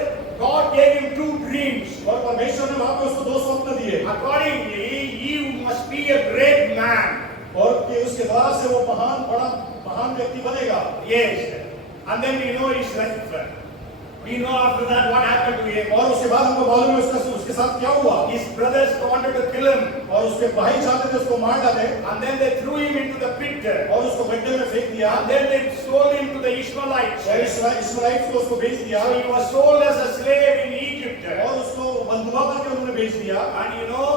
God gave him 2 dreams. और परमेश्वर ने वहाँ पे उसको 2 स्वप्न दिए। Accordingly, you must be a great man. और कि उसके द्वारा से वो महान व्यक्ति बनेगा। Yes. And then we know his life. We know after that what happened to him. और उसके बाद हमको मालूम है उसके साथ क्या हुआ। His brothers wanted to kill him. और उसके भाई चाहते थे उसको मार डाले। And then they threw him into the pit. और उसको गड्ढे में फेंक दिया। And then they sold him to the Ishmaelites. और इस्माइलाइट्स को उसको बेच दिया। So he was sold as a slave in Egypt. और उसको बंधुआ करके उन्होंने बेच दिया। And you know,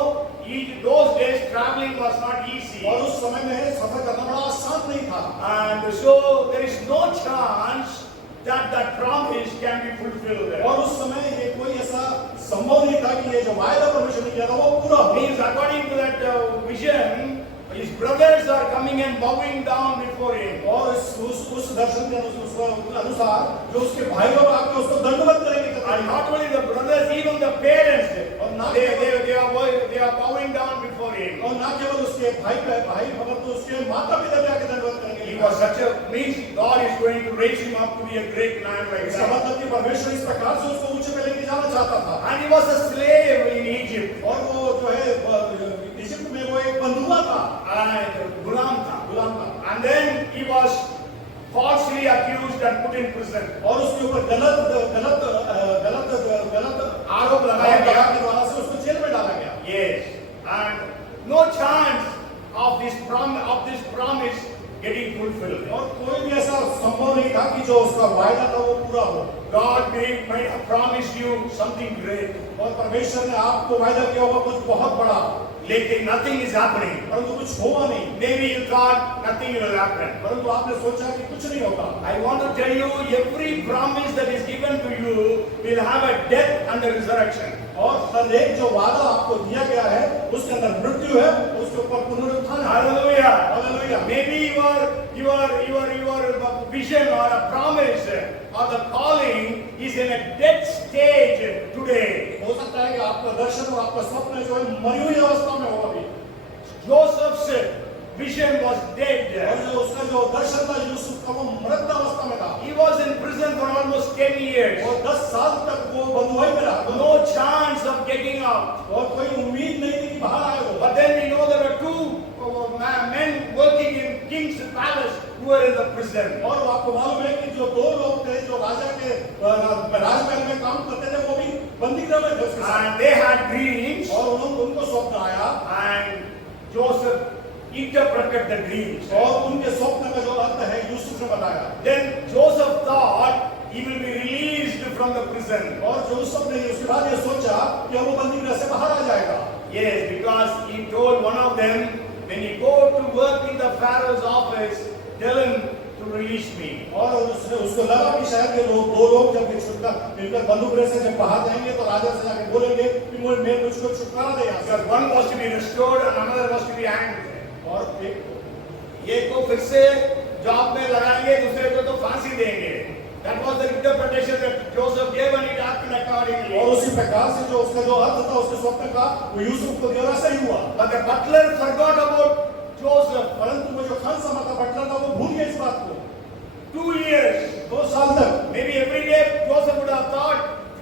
those days traveling was not easy. और उस समय में सफर करना बड़ा आसान नहीं था। And so there is no chance that that promise can be fulfilled. और उस समय ये कोई ऐसा संभव नहीं था कि ये जो वायदा परमेश्वर ने किया था वो पूरा हो। Means according to that vision, his brothers are coming and bowing down before him. और उस दर्शन के अनुसार जो उसके भाई लोग आके उसको दंडवत करेंगे। And not only the brothers, even the parents, और ना they are bowing down before him. और ना केवल उसके भाई मगर तो उसके माता पिता भी आके दंडवत करेंगे। He was such a means God is going to raise him up to be a great man like इसका that. मतलब कि परमेश्वर इस प्रकार से उसको ऊंचे पे लेके जाना चाहता था। And he was a slave in Egypt. और वो जो है इजिप्ट में वो एक बंधुआ था, गुलाम था. गुलाम था। And then he was falsely accused and put in prison. और उसके ऊपर गलत आरोप लगाया गया के द्वारा से उसको जेल में डाला गया। Yes. And no chance of this promise getting fulfilled. और कोई भी ऐसा संभव नहीं था कि जो उसका वायदा था वो पूरा हो। God might have promised you something great. और परमेश्वर ने आपको वायदा किया होगा कुछ बहुत बड़ा, लेकिन nothing is happening. परंतु कुछ हुआ नहीं। Maybe you thought nothing will happen. परंतु आपने सोचा कि कुछ नहीं होगा। I want to tell you, every promise that is given to you will have a death and a resurrection. और हर एक जो वादा आपको दिया गया है उसके अंदर मृत्यु है, उसके ऊपर पुनरुत्थान है। Hallelujah. Hallelujah. Maybe your vision or a promise or the calling is in a dead stage today. हो सकता है कि आपका दर्शन और आपका स्वप्न जो है मरी हुई अवस्था में हो अभी। Joseph's vision was dead. और जो उसका जो दर्शन था यूसुफ का वो मृत अवस्था में था। He was in prison for almost 10 years. और 10 साल तक वो बंधुआई में रहा। No chance of getting out. और कोई उम्मीद नहीं थी कि बाहर आए वो। But then we know there were 2 men working in king's palace who were in the prison. और आपको मालूम है कि जो 2 लोग थे जो राजा के राजमहल में काम करते थे वो भी बंदी गृह में थे उसके साथ। And they had dreams. और उनको स्वप्न आया And Joseph interpreted the dreams. और उनके स्वप्न का जो अर्थ है यूसुफ ने बताया। Then Joseph thought he will be released from the prison. और यूसुफ ने उसके बाद ये सोचा कि वो बंदी गृह से बाहर आ जाएगा। Yes, because he told one of them, when you go to work in the Pharaoh's office, tell him to release me. और उसको लगा कि शायद ये लोग 2 लोग जब मिलकर बंदूक गृह से जब बाहर जाएंगे तो राजा से जाके बोलेंगे कि मैं मुझको छुटकारा दे यहाँ से। Because one was to be restored and another was to be hanged. और एक को फिर से जॉब में लगाएंगे, दूसरे को तो फांसी देंगे. That was the interpretation that Joseph gave and it happened accordingly. और उसी प्रकार से जो उसका जो अर्थ था उसके स्वप्न का वो यूसुफ को दिया वैसा ही हुआ। But the butler forgot about Joseph. परंतु वो जो खानसामा का बटलर था वो भूल गया इस बात को। 2 years. 2 साल तक Maybe every day Joseph would have thought,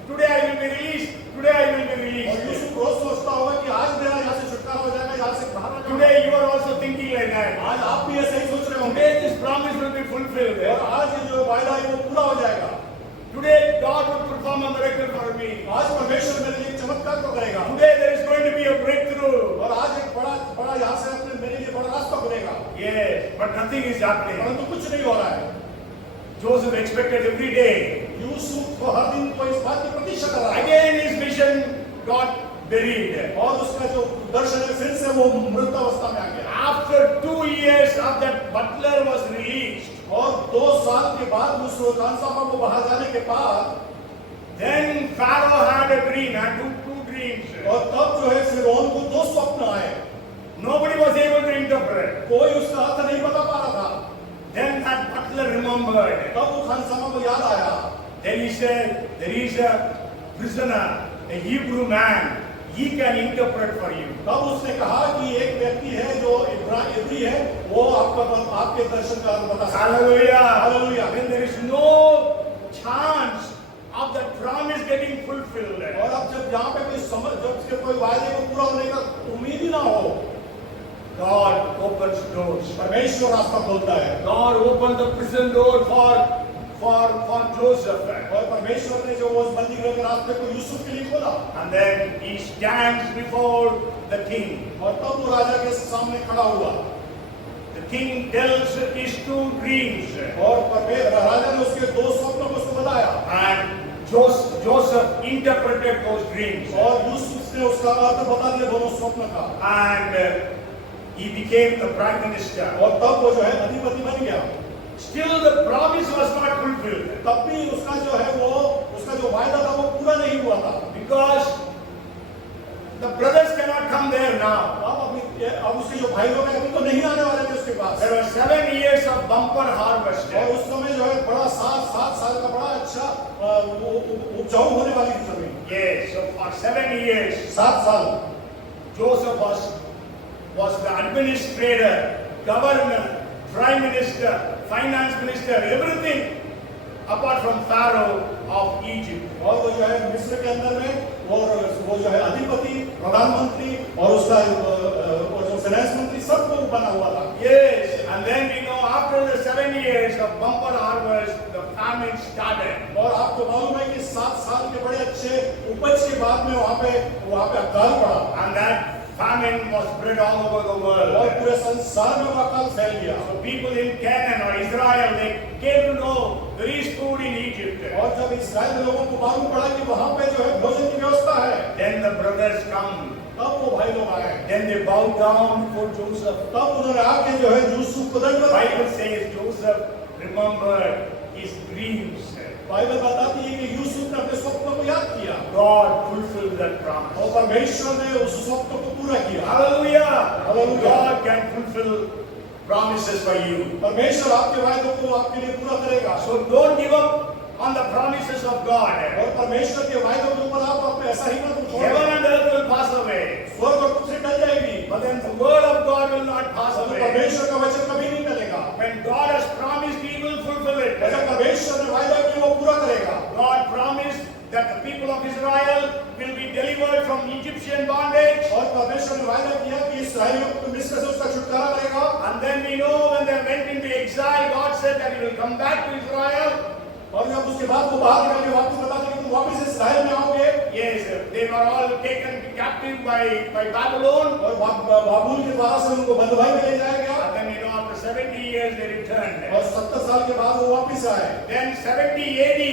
today I will be released. Today I will be और released. यूसुफ रोज सोचता होगा कि आज मेरा यहाँ से छुटकारा हो जाएगा, यहाँ से बाहर आ जाऊंगा। Today you are also thinking like that. आज आप भी ऐसा ही सोच रहे perform a miracle for me. आज परमेश्वर मेरे लिए एक चमत्कार तो करेगा Today there is going to be a breakthrough. और आज एक बड़ा यहाँ से अपने मेरे लिए बड़ा रास्ता खुलेगा Yes, but nothing is happening. परंतु कुछ नहीं हो रहा है Joseph expected every day. Yusuf को हर दिन को इस बात की प्रतीक्षा कर रहा है Again his vision got buried. और उसका जो दर्शन है फिर से वो मृत अवस्था में आ गया After 2 years of that butler was released, और 2 साल के बाद उस खानसामा को बाहर जाने के बाद then Pharaoh had a dream, had two dreams. और तब जो है फिरौन को 2 स्वप्न आए Nobody was able to interpret. कोई उसका अर्थ नहीं बता पा रहा था Then that butler remembered. तब वो खानसामा को याद आया Then he said, there is a prisoner, a Hebrew man. He can interpret for you. तब उसने कहा कि एक व्यक्ति है जो इब्री है वो आपके दर्शन का अर्थ बता सकता है Hallelujah. Hallelujah. When there is no chance of the promise getting fulfilled. और अब जब यहाँ पे जब कोई वायदे को पूरा होने का उम्मीद ही ना हो God opens doors. परमेश्वर रास्ता खोलता है God opened the prison door for Joseph. और परमेश्वर ने जो उस बंदी गृह के रास्ते को यूसुफ के लिए खोला And then he stands before the king. और तब वो राजा के सामने खड़ा हुआ The king tells his 2 dreams. और राजा ने उसके 2 स्वप्नों को उसको बताया And Joseph interpreted those dreams. और यूसुफ ने उसका अर्थ बता दिया दोनों स्वप्न का And he became the prime minister. और तब वो जो है अधिपति बन गया Still the promise was not fulfilled. तब भी उसका जो है वो उसका जो वायदा था वो पूरा नहीं हुआ था Because the brothers cannot come there now. अब उसके जो भाई लोग हैं अभी तो नहीं आने वाले थे उसके पास There were 7 years of bumper harvest. और उस समय जो है बड़ा 7 साल का बड़ा अच्छा उपजाऊ होने वाली थी जमीन Yes, so for 7 years, 7 साल Joseph was the administrator, governor, prime minister, finance minister, everything apart from Pharaoh of Egypt. और वो जो है मिस्र के अंदर में वो जो है अधिपति प्रधानमंत्री और उसका जो फाइनेंस मंत्री सब को बना हुआ था Yes, and then we know after the 7 years of bumper harvest, the famine started. और आपको मालूम है कि 7 साल के बड़े अच्छे उपज के बाद में वहाँ पे अकाल पड़ा And that famine was spread all over the और world. पूरे संसार में वो अकाल फैल गया So people in Canaan or Israel, they came to know there is food in Egypt. और जब इस्राएल के लोगों को मालूम पड़ा कि वहाँ पे जो है भोजन की व्यवस्था है Then the brothers come. तब वो भाई लोग आए Then they bow down before Joseph. तब उन्होंने आके जो है यूसुफ को दंडवत The दिया Bible says Joseph remembered his dreams. Bible बताती है कि यूसुफ ने अपने स्वप्नों को याद किया God fulfilled that promise. और परमेश्वर ने उस स्वप्न को पूरा किया Hallelujah. Hallelujah. God can fulfill promises for you. परमेश्वर आपके वायदों को आपके लिए पूरा करेगा So don't give up on the promises of God. और परमेश्वर के वायदों के ऊपर आप अपने ऐसा ही ना कुछ Heaven and earth will pass away, स्वर्ग और पृथ्वी टल जाएगी but then the word of God will not pass परंतु away. परमेश्वर का वचन कभी नहीं टलेगा When God has promised, He will fulfill it. जब परमेश्वर ने वायदा किया वो पूरा करेगा God promised that the people of Israel will be delivered from Egyptian bondage. और परमेश्वर ने वायदा किया कि इस्राएलियों को मिस्र से उसका छुटकारा करेगा And then we know when they went into exile, God said that He will come back to Israel. और जब उसके बाद वो बाहर निकल के वापस बता देंगे तुम वापस इस्राएल में आओगे Yes, they were all taken captive by Babylon. और बाबुल के द्वारा से उनको बंधुआई में ले जाया गया And then you know after 70 years they returned. और 70 साल के बाद वो वापस आए Then 70 AD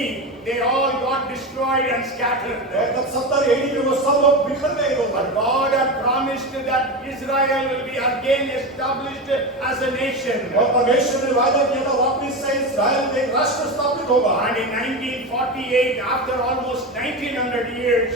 they all got destroyed and scattered. और तब 70 एडी में वो सब लोग बिखर गए लोग But God had promised that Israel will be again established as a nation. और परमेश्वर ने वायदा किया था वापस से इस्राएल एक राष्ट्र स्थापित होगा And in 1948, after almost 1900 years,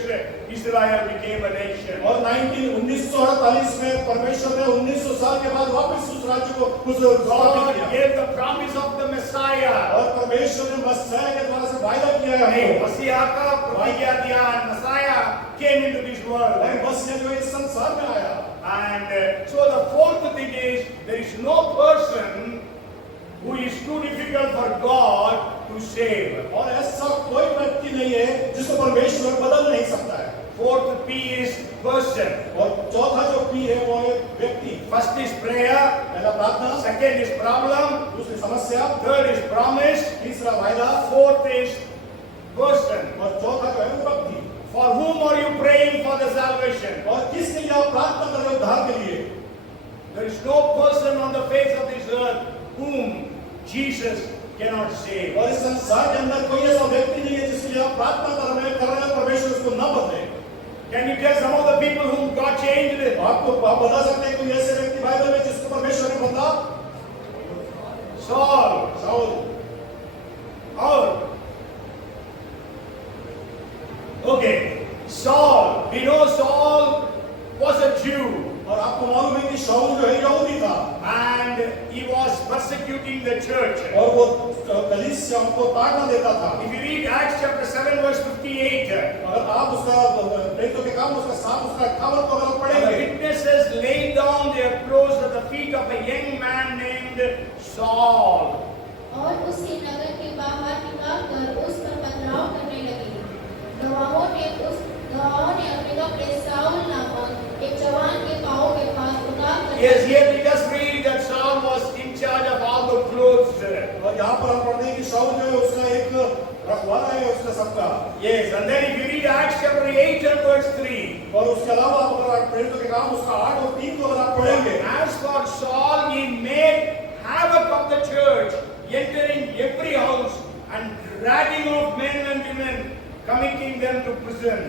Israel became a nation. और 1948 में परमेश्वर ने 1900 साल के बाद वापस उस राज्य को उस स्थापित God किया gave the promise of the Messiah. और परमेश्वर ने मसीह के द्वारा से वायदा किया है Hey, हमको मसीहा का प्रतिज्ञा दिया and Messiah came into this world. और मसीह जो इस संसार में आया And so the fourth thing is, there is no person who is too difficult for God to save. और ऐसा कोई व्यक्ति नहीं है जिसको परमेश्वर बदल नहीं सकता है Fourth P is person. और चौथा जो पी है वो है व्यक्ति First is prayer. पहला प्रार्थना Second is problem. दूसरी समस्या Third is promise. तीसरा वायदा Fourth is person. और चौथा जो है वो भक्ति। For whom are you praying for the salvation? और किसके लिए आप प्रार्थना कर रहे हो उद्धार के लिए? There is no person on the face of this earth whom Jesus cannot save. और इस संसार के अंदर कोई ऐसा व्यक्ति नहीं है जिसके लिए आप प्रार्थना कर रहे हैं परमेश्वर उसको न बदले। Can you tell some of the people whom God changed? आप बता सकते हैं कोई ऐसे व्यक्ति बाइबल में जिसको परमेश्वर ने बदला? Saul. शाऊल। और okay, Saul. We know Saul was a Jew. और आपको मालूम है कि शाऊल जो है यहूदी था And he was persecuting the church. और वो कलीसिया को ताड़ना देता था। If you read Acts chapter 7 verse 58, अगर आप उसका प्रेरितों के काम उसका 58 को अगर आप the पढ़ेंगे witnesses laid down their clothes at the feet of a young man named Saul. और उसे नगर के बाहर निकालकर उस पर पथराव करने लगे। गवाहों ने अपने कपड़े साउल नामक एक जवान के पांवों के पास उतार कर Yes, here we just read that Saul was in charge of all the clothes. और यहाँ पर हम पढ़ते हैं कि शाऊल जो है उसका एक रखवाला है उसका सबका। Yes, and then if you read Acts chapter 8 and verse 3. और उसके अलावा आप अगर प्रेरितों के काम उसका 8 और 3 को अगर आप पढ़ेंगे, As for Saul, he made havoc of the church, entering every house and dragging off men and women, committing them to prison.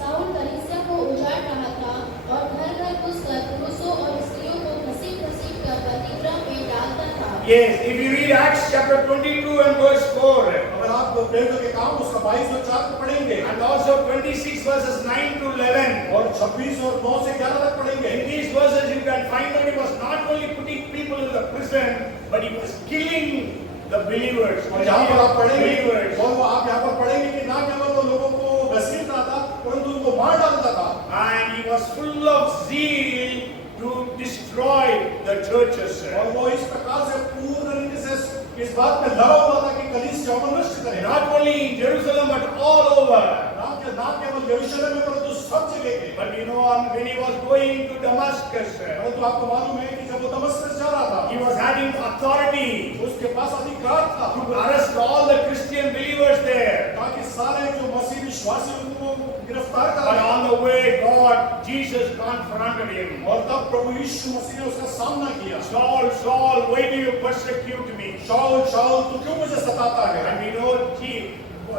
Saul कलीसिया को उजाड़ रहा था और घर घर घुसकर पुरुषों और स्त्रियों को घसीट कर प्रतिग्रह में डालता था। Yes, if you read Acts chapter 22 and verse 4, अगर आप प्रेरितों के काम उसका 22 और 4 को पढ़ेंगे and also 26 verses 9 to 11, और 26 और 9 से 11 तक पढ़ेंगे, in these verses you can find that he was not only putting people in the prison, but he was killing the believers. और यहाँ पर आप पढ़ेंगे Believers. और वो आप यहाँ पर पढ़ेंगे कि ना केवल वो लोगों को घसीट रहा था परंतु उनको मार डालता था। And he was full of zeal to destroy the churches. और वो इस प्रकार से पूर्ण रीति से इस बात में लगा हुआ था कि कलीसिया को नष्ट करे। Not only in Jerusalem but all over. ना केवल यरूशलेम में परंतु सब जगह पे। But you know, when he was going to Damascus, परंतु आपको मालूम है कि जब वो दमिश्क जा रहा था, he was having authority उसके पास अधिकार था to arrest all the Christian believers there. ताकि सारे जो मसीह विश्वासी उनको गिरफ्तार But कर on the way, God, Jesus confronted him. और तब प्रभु यीशु मसीह ने उसका सामना किया। Saul, Saul, why do you persecute me? शाऊल शाऊल तू क्यों मुझे सताता है? And we know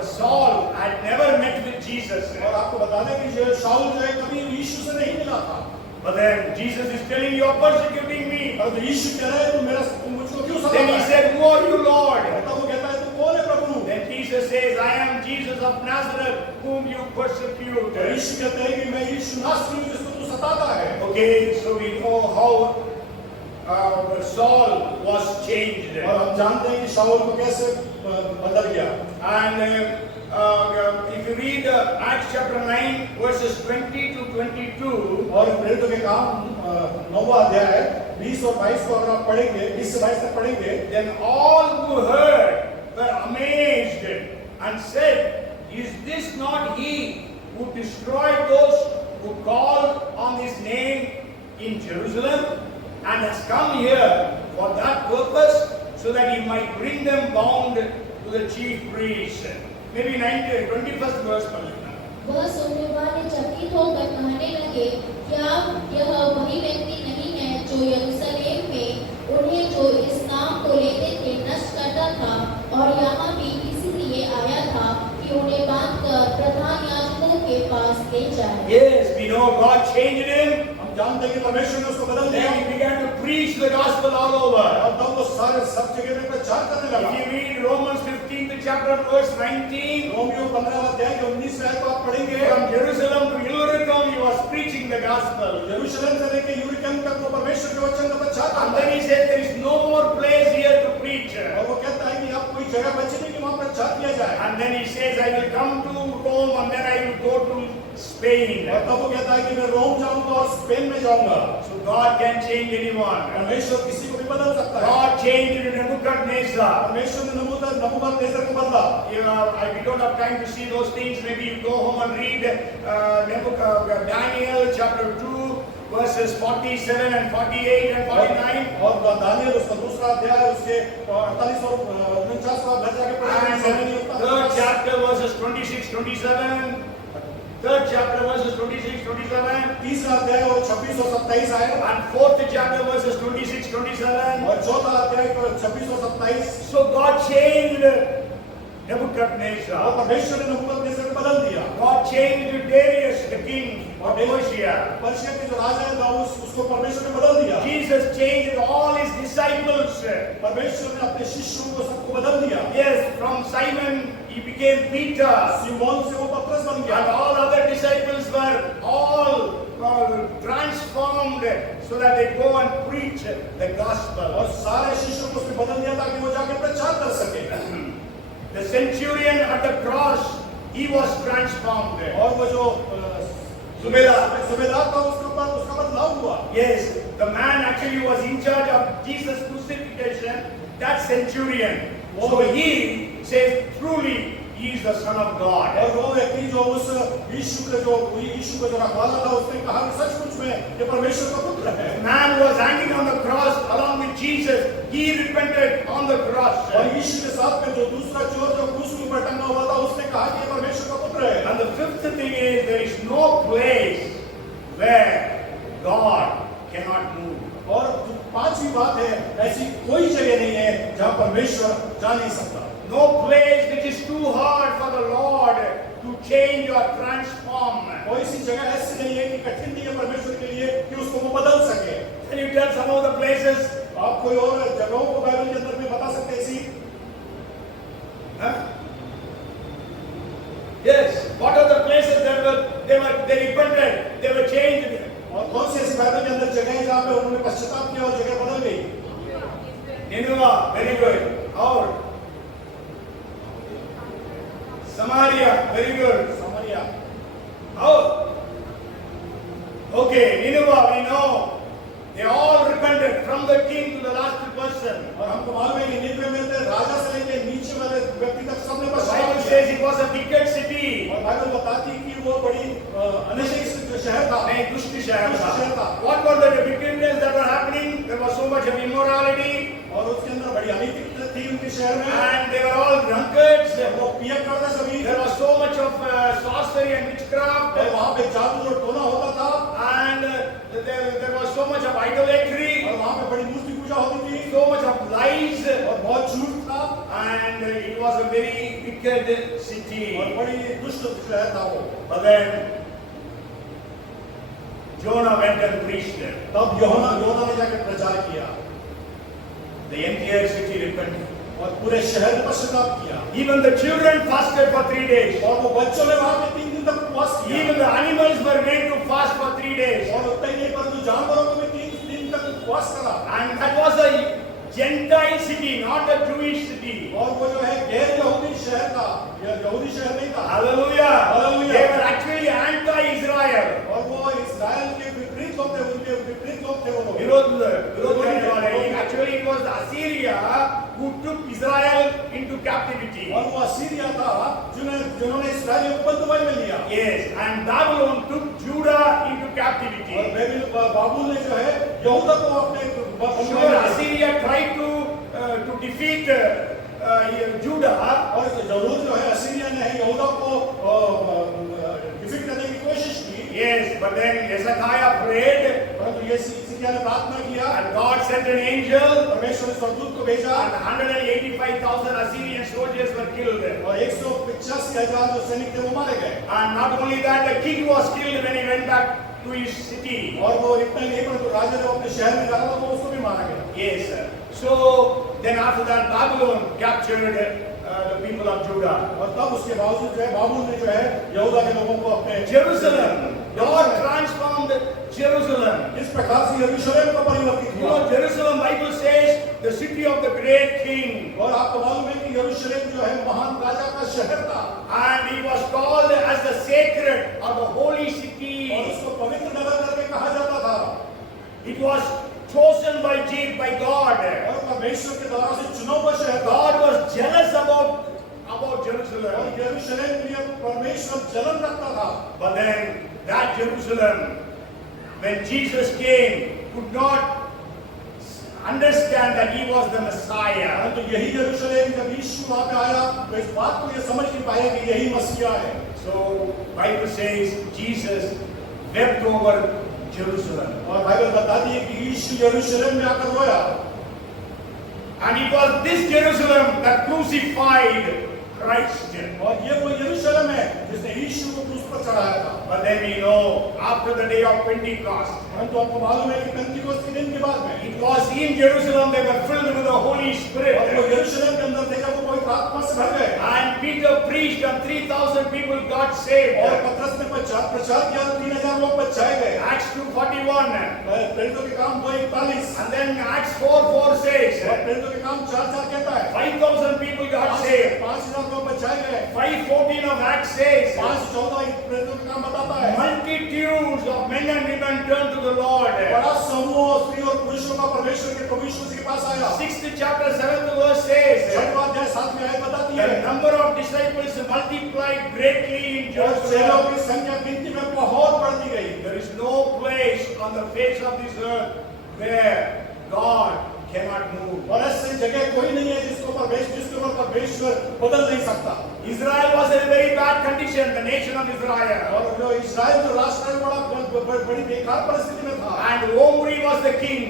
Saul had never met with Jesus. और आपको बता दें कि जो शाऊल जो है कभी यीशु से नहीं मिला था। But then Jesus is telling you are persecuting me. और तो यीशु कह रहा है तू मुझको क्यों सताता Then he है? said, who are you, Lord? तब वो कहता है तू कौन है प्रभु? Then Jesus says, I am Jesus of Nazareth, whom you persecute. और यीशु कहते हैं कि मैं यीशु नासरी हूँ जिसको तू सताता है। Okay, so we know how Saul was changed. और हम जानते हैं कि शाऊल को कैसे बदल गया। And if you read Acts chapter 9 verses 20 to 22, और प्रेरितों के काम 9वां अध्याय 20 और 22 को अगर आप पढ़ेंगे 20 से 22 तक पढ़ेंगे, then all who heard were amazed and said, is this not he who destroyed those who called on his name in Jerusalem and has come here for that purpose, so that he might bring them bound to the chief priests? Maybe 21st verse पढ़ लेना। वह सुनने वाले चकित होकर कहने लगे, क्या यह वही व्यक्ति नहीं है जो यरूशलेम में उन्हें जो इस नाम को लेते थे नष्ट करता था और यहाँ भी इसीलिए आया था कि उन्हें बांधकर प्रधान याजकों के पास ले जाए। Yes, we know God changed him. हम जानते हैं कि परमेश्वर ने उसको बदल दिया Then he began to preach the gospel all over. और तब वो सारे सब जगह में प्रचार करने लगा। If you read Romans 15th chapter verse 19, रोमियो 15 अध्याय के 19 आयत को आप पढ़ेंगे, from Jerusalem to Illyricum he was preaching the gospel. यरूशलेम से लेकर यूरिकम तक वो परमेश्वर के वचन का प्रचार And करता then है। he said there is no more place here to preach. और वो कहता है कि अब कोई जगह बची नहीं कि वहाँ प्रचार किया जाए। And then he says I will come to Rome and then I will go to Spain. और तब वो कहता है कि मैं रोम जाऊंगा और स्पेन में जाऊंगा। So God can change anyone. परमेश्वर किसी को भी बदल सकता है। God changed Nebuchadnezzar. परमेश्वर ने नबूकदनेस्सर को बदला। We don't have time to see those things. Maybe you go home and read Daniel chapter 2 verses 47 and 48 and 49. और दानियल उसका दूसरा अध्याय उसके 48 और 49 का घर जाके And third chapter verses 26, 27. Third chapter verses 26, 27. तीसरा अध्याय और 26 और 27 आए And fourth chapter verses 26, 27. और चौथा अध्याय 26 और 27 So God changed और Nebuchadnezzar. परमेश्वर ने नबूकदनेस्सर को बदल दिया God changed Darius, the king of Persia. Persia के जो राजा है दाऊस उसको परमेश्वर ने बदल दिया Jesus changed all his disciples. परमेश्वर ने अपने शिष्यों को सबको बदल दिया Yes, from Simon he became Peter. Simon से वो पतरस बन And गया all other disciples were all transformed so that they go and preach the gospel. और सारे शिष्यों को उसने बदल दिया ताकि वो जाके प्रचार कर सके The centurion at the cross, he was transformed. और वो जो सुबेदार था उसका बदलाव हुआ Yes, the man actually was in charge of Jesus' crucifixion, that centurion. So he says, truly, he is the Son of God. और वो व्यक्ति जो उस यीशु का जो रखवाला था उसने कहा कि सचमुच में ये परमेश्वर का पुत्र है Man was hanging on the cross along with Jesus. He repented on the cross. और यीशु के साथ में जो दूसरा चोर जो क्रूस के ऊपर टंगा हुआ था उसने कहा कि ये परमेश्वर का पुत्र है And the fifth thing is, there is no place where God cannot move. और पांचवी बात है ऐसी कोई जगह नहीं है जहां परमेश्वर जा नहीं सकता No place which is too hard for the Lord to change or transform. कोई सी जगह ऐसी नहीं है कि कठिन नहीं है परमेश्वर के लिए कि उसको वो बदल सके Can you tell some of the places? आप कोई और जगहों को बाइबल के अंदर में बता सकते हैं ऐसी Huh? Yes. What are the places that they repented, they were changed? और कौन सी ऐसी बाइबल के अंदर जगह है जहां पे उन्होंने पश्चाताप किया और जगह बदल गई Nineveh, very good. Or Samaria, very good. Samaria How? Okay, Nineveh, we know. They all repented from the king to the last person. और हमको मालूम है कि निनवे में से राजा से लेके नीचे वाले व्यक्ति तक सबने The पश्चाताप Bible किया says it was a wicked city. और बाइबल बताती है कि वो बड़ी अनिश्चित शहर था नहीं, दुष्ट शहर दुष्ट शहर था. था What were the wickedness that were happening? There was so much of immorality, और उसके अंदर बड़ी अनैतिकता थी उनके शहर में and they were all drunkards. वो पिया करते सभी There was so much of sorcery and witchcraft, और वहाँ पे जादू और टोना होता था and there was so much of idolatry, और वहाँ पे बड़ी मूर्ति पूजा होती थी so much of lies, और बहुत झूठ था and it was a very wicked city. और बड़ी दुष्ट शहर था वो But then Jonah went and preached. तब योना ने जाकर प्रचार किया The entire city repented. और पूरे शहर ने पश्चाताप किया Even the children fasted for 3 days. और वो बच्चों ने वहाँ पे 3 दिन तक उपवास किया Even the animals were made to fast for 3 days. और उतना ही नहीं परंतु जानवरों को भी 3 दिन तक उपवास करा And that was a Gentile city, not a Jewish city. और वो जो है गैर यहूदी शहर था यहूदी शहर नहीं था Hallelujah. Hallelujah. They were actually anti-Israel. और वो इस्राएल के विपरीत लोग थे उनके विपरीत लोग थे वो लोग विरोध करने वाले. Actually it was Assyria who took Israel into captivity. और वो असीरिया था जिन्होंने इस्राएल को बंधुआई में लिया Yes, and Babylon took Judah into captivity. और बाबुल ने जो है यहूदा को अपने बंधुआई Sure, में लिया Assyria tried to defeat Judah, और जरूर जो है असीरिया ने यहूदा को डिफीट करने की कोशिश की yes, but then Hezekiah prayed, परंतु ये सिरिया ने प्रार्थना किया and God sent an angel, परमेश्वर ने स्वर्गदूत को भेजा and 185,000 Assyrian soldiers were killed. और 185,000 जो सैनिक थे वो मारे गए And not only that, the king was killed when he went back to his city. और वो इतना ही नहीं परंतु राजा जब अपने शहर में जा रहा था वो उसको भी मारा गया Yes, sir. So then after that, Babylon captured the people of Judah. और तब उसके बावजूद जो है बाबुल ने जो है यहूदा के लोगों को अपने Jerusalem, God transformed Jerusalem. इस प्रकार से यरूशलेम को परिवर्तित You हुआ know, Jerusalem, Bible says, the city of the great king. और आपको मालूम है कि यरूशलेम जो है महान राजा का शहर था And it was called as the sacred or the holy city. और उसको पवित्र नगर करके कहा जाता था It was chosen by God. और परमेश्वर के द्वारा से चुना हुआ शहर था God was jealous about और Jerusalem. यरूशलेम के लिए परमेश्वर जलन रखता था But then that Jerusalem when Jesus came, could not understand that he was the Messiah. तो यही यरूशलेम जब यीशु वहां पे आया तो इस बात को ये समझ नहीं पाया कि यही मसीहा है। So Bible says Jesus wept over Jerusalem. और बाइबल बताती है कि यीशु यरूशलेम में आकर रोया। And it was this Jerusalem that crucified Christ. और ये वो यरूशलेम है जिसने यीशु को क्रूस पर चढ़ाया था। But then we know after the day of Pentecost, परंतु आपको मालूम है कि पेंतीकोस्त के दिन के बाद में it was in Jerusalem they were filled with the Holy और वो Spirit. यरूशलेम के अंदर देखा वो पवित्र आत्मा से भर गए। And Peter preached and 3,000 people got saved. और पतरस ने प्रचार किया 3,000 लोग बचाए गए। Acts 2:41. प्रेरितों के काम 2:41 And then Acts 4:4 says और प्रेरितों के काम 4:4 कहता है 5,000 people got saved. 5,000 लोग बचाए गए। 5:14 of Acts says 5:14 प्रेरितों के काम बताता है multitudes of men and women turned to the Lord. बड़ा समूह स्त्री और पुरुषों का परमेश्वर के प्रभु यीशु के पास आया। 6th chapter 7th verse says 6वां अध्याय 7वीं आयत बताती है the number of disciples multiplied greatly in और चेलों Jerusalem. की संख्या गिनती में बहुत बढ़ती गई। There is no place on the face of this earth where God cannot move. और ऐसी जगह कोई नहीं है जिसके ऊपर परमेश्वर बदल नहीं सकता। Israel was in a very bad condition, the nation of Israel. और जो इस्राएल जो राष्ट्र है बड़ी बेकार परिस्थिति में था। And Omri was the king.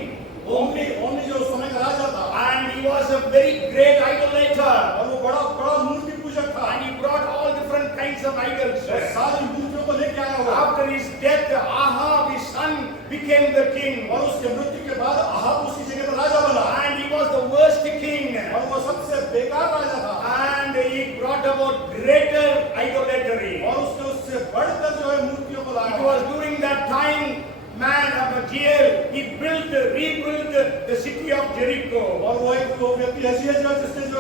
Omni जो उस समय का राजा था And he was a very great idolater. और वो बड़ा मूर्ति पूजक था। And he brought all different kinds of idols. और सारी मूर्तियों को लेके आया हुआ। After his death, Ahab, his son, became the king. और उसके मृत्यु के बाद अहाब उसकी जगह पर राजा बना। And he was the worst king. और वो सबसे बेकार राजा था। And he brought about greater idolatry. और उससे बढ़कर जो है मूर्तियों को लाया। It was during that time, man of Jael, he rebuilt the city of Jericho. और वो एक व्यक्ति ऐसी है जिसने जो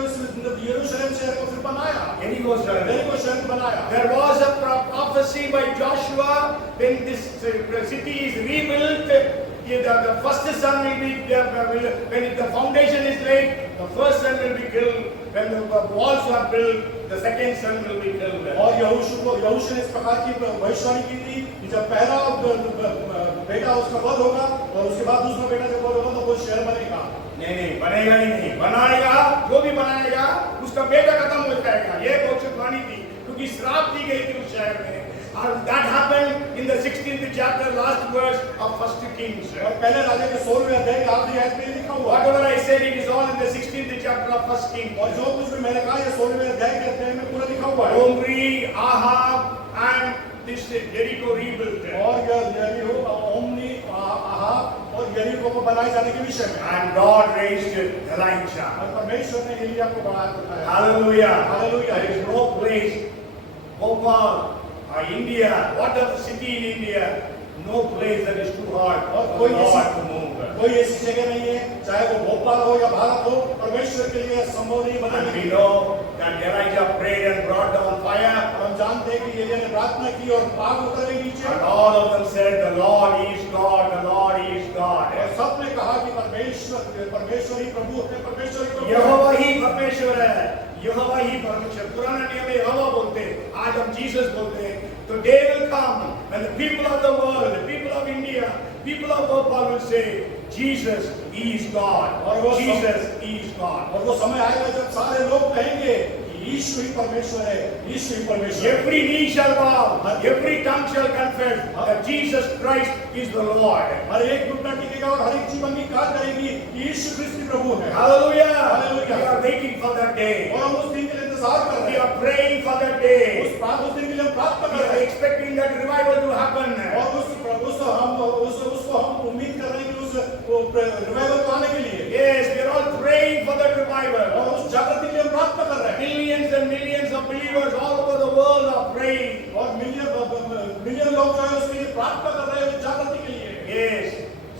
यरूशलेम शहर को फिर बनाया। Jericho शहर यरीको शहर बनाया। There was a prophecy by Joshua when this city is rebuilt. The first son will be when the foundation is laid, the first son will be killed. When the walls are built, the second son will be killed. और यहोशू ने इस प्रकार की भविष्यवाणी की थी कि जब पहला बेटा उसका वध होगा और उसके बाद दूसरा बेटा जब वध होगा तो वो शहर बनेगा। नहीं बनेगा ही नहीं, बनाएगा जो भी बनाएगा उसका बेटा खत्म हो जाएगा। ये भविष्यवाणी थी क्योंकि श्राप दी गई थी उस शहर में। And that happened in the 16th chapter, last verse of First Kings. और पहले राजा के 16वें अध्याय की आखिरी आयत में लिखा हुआ है। Whatever I said, it is all in the 16th chapter of First Kings. और जो कुछ भी मैंने कहा ये 16वें अध्याय के अध्याय में पूरा लिखा हुआ है। Omri, Ahab, and this Jericho rebuilt. और यरीहो, ओमनी, अहाब और यरीहो को बनाए जाने के विषय में। And God raised Elijah. और परमेश्वर ने एलिया को बनाया। Hallelujah. Hallelujah. There is no place, Bhopal, India, what of the city in India, no place that is too hard for the Lord to move. कोई ऐसी जगह नहीं है चाहे वो भोपाल हो या भारत हो परमेश्वर के लिए संभव नहीं And बदलने we की। know that Elijah prayed and brought down fire. और हम जानते हैं कि एलिया ने प्रार्थना की और आग उतर गई नीचे। And all of them said, the Lord is God, the Lord is God. और सबने कहा कि परमेश्वर ही प्रभु है, परमेश्वर ही प्रभु है। यहोवा ही परमेश्वर है, यहोवा ही परमेश्वर। पुराना नियम में यहोवा बोलते, आज हम जीसस बोलते हैं। So day will come when the people of the world, the people of India, people of Bhopal will say, Jesus is God. Jesus is God. और वो समय आएगा जब सारे लोग कहेंगे कि यीशु ही परमेश्वर है, यीशु ही परमेश्वर है। Every knee shall bow, every tongue shall confess that Jesus Christ is the Lord. हर एक घुटना टिकेगा और हर एक जीव अंगीकार करेगी कि यीशु क्रिस्त ही प्रभु है। Hallelujah. Hallelujah. We are waiting for that day. और हम उस दिन के लिए इंतजार कर रहे We हैं। are praying for that day. उस दिन के लिए हम प्रार्थना We कर are रहे हैं। expecting that revival to happen. और उसको हम उम्मीद कर रहे हैं कि उस रिवाइवल को आने के लिए। Yes, we are all praying for that revival. और उस जागृति के लिए हम प्रार्थना कर रहे हैं। Millions and millions of believers all over the world are praying. और मिलियन लोग जो है उसके लिए प्रार्थना कर रहे हैं उस जागृति के लिए। Yes.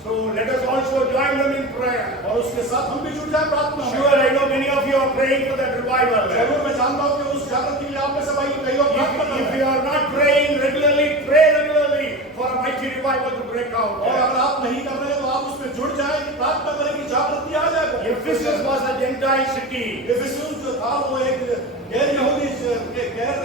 So let us also join them in prayer. और उसके साथ हम भी जुड़ जाए प्रार्थना में। Sure, I know many of you are praying for that revival. जरूर मैं जानता हूँ कि उस जागृति के लिए आप में से कई लोग प्रार्थना कर If रहे you हैं। are not praying regularly, pray regularly for a mighty revival to break और out. अगर आप नहीं कर रहे हैं तो आप उसमें जुड़ जाए कि प्रार्थना करें कि जागृति आ जाए। Ephesus was a Gentile city. Ephesus जो था वो एक गैर यहूदी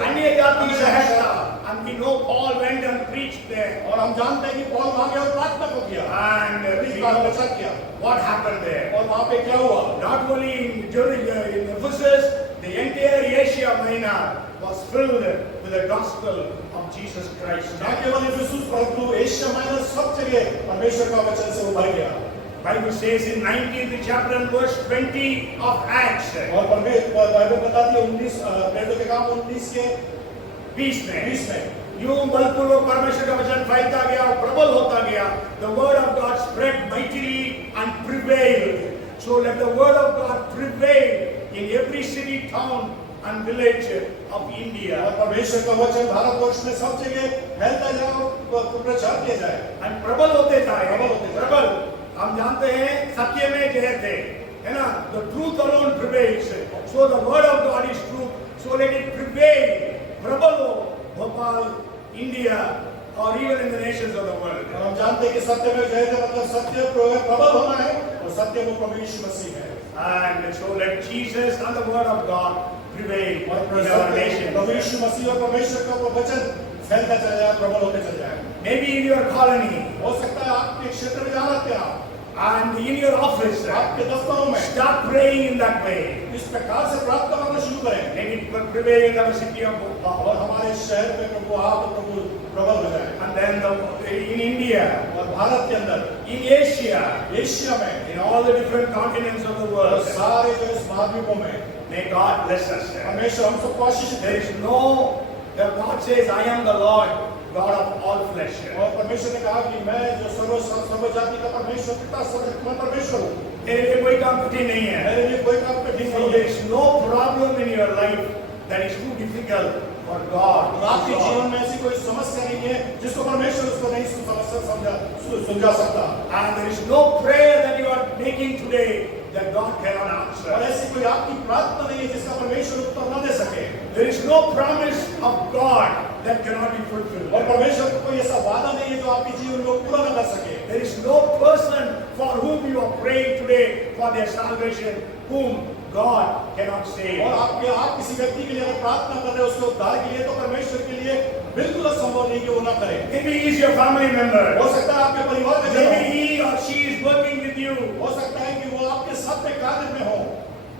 अन्य जाति शहर था, And we know Paul went and preached there. और हम जानते हैं कि पौल वहां गया और प्रार्थना को किया, And we इसका know प्रचार किया। what happened there. और वहां पे क्या हुआ? Not only in Ephesus, the entire Asia Minor was filled with the gospel of Jesus Christ. न केवल इफिसुस परंतु एशिया माइनर सब जगह परमेश्वर का वचन से उभर गया। Bible says in 19th chapter and verse 20 of Acts, और बाइबल बताती है 19 प्रेरितों के काम 19 के 20 में, यूं बलपूर्वक परमेश्वर का वचन फैलता गया और प्रबल होता गया. The word of God spread mightily and prevailed. So let the word of God prevail in every city, town and village of India. और परमेश्वर का वचन भारतवर्ष में सब जगह फैलता जाए और प्रचार किया जाए। And प्रबल होते जाए, प्रबल होते जाए। प्रबल। हम जानते हैं सत्य में जय थे, है ना? The truth alone prevails. So the word of God is truth. So let it prevail. प्रबल हो Bhopal, India, or even in the nations of the world. और हम जानते हैं कि सत्य में जय थे मतलब सत्य प्रबल होना है और सत्य वो प्रभु यीशु मसीह है। And so let Jesus and the word of God prevail और in our nation. प्रभु यीशु मसीह और परमेश्वर का वो वचन फैलता चला जाए, प्रबल होते चला जाए। Maybe in your colony हो सकता है आपके क्षेत्र में जहाँ रहते हैं आप, and in your office, आपके दफ्तरों में start praying in that way. इस प्रकार से प्रार्थना करना शुरू करें। Let it prevail in our city of Bhopal. और हमारे शहर में प्रभु आप प्रभु प्रबल हो जाए। And then in India, और भारत के अंदर, in Asia, एशिया में, in all the different continents of the और world. सारे जो इस महाद्वीपों में May God bless us. परमेश्वर हम सबको आशीष दे। There is no, the God says, I am the Lord, God of all flesh. और परमेश्वर ने कहा कि मैं जो सर्व जाति का परमेश्वर पिता सर्वशक्तिमान परमेश्वर हूँ। तेरे लिए कोई काम कठिन नहीं है. मेरे लिए कोई काम कठिन So नहीं there है। is no problem in your life that is too difficult for God. और आपके जीवन में ऐसी कोई समस्या नहीं है जिसको परमेश्वर उसको नहीं सुलझा सकता। And there is no prayer that you are making today that God cannot और answer. ऐसी कोई आपकी प्रार्थना नहीं है जिसका परमेश्वर उत्तर न दे सके। There is no promise of God that cannot be fulfilled. और परमेश्वर को कोई ऐसा वादा नहीं है जो आपके जीवन में पूरा न कर सके। There is no person for whom you are praying today for their salvation whom God cannot save. और आप किसी व्यक्ति के लिए अगर प्रार्थना कर रहे हैं उसके उद्धार के लिए, तो परमेश्वर के लिए बिल्कुल असंभव नहीं कि वो ना करे। Maybe he is your family member. हो सकता है आपके परिवार में जन Maybe हो। he or she is working with you. हो सकता है कि वो आपके साथ में कार्य में हो।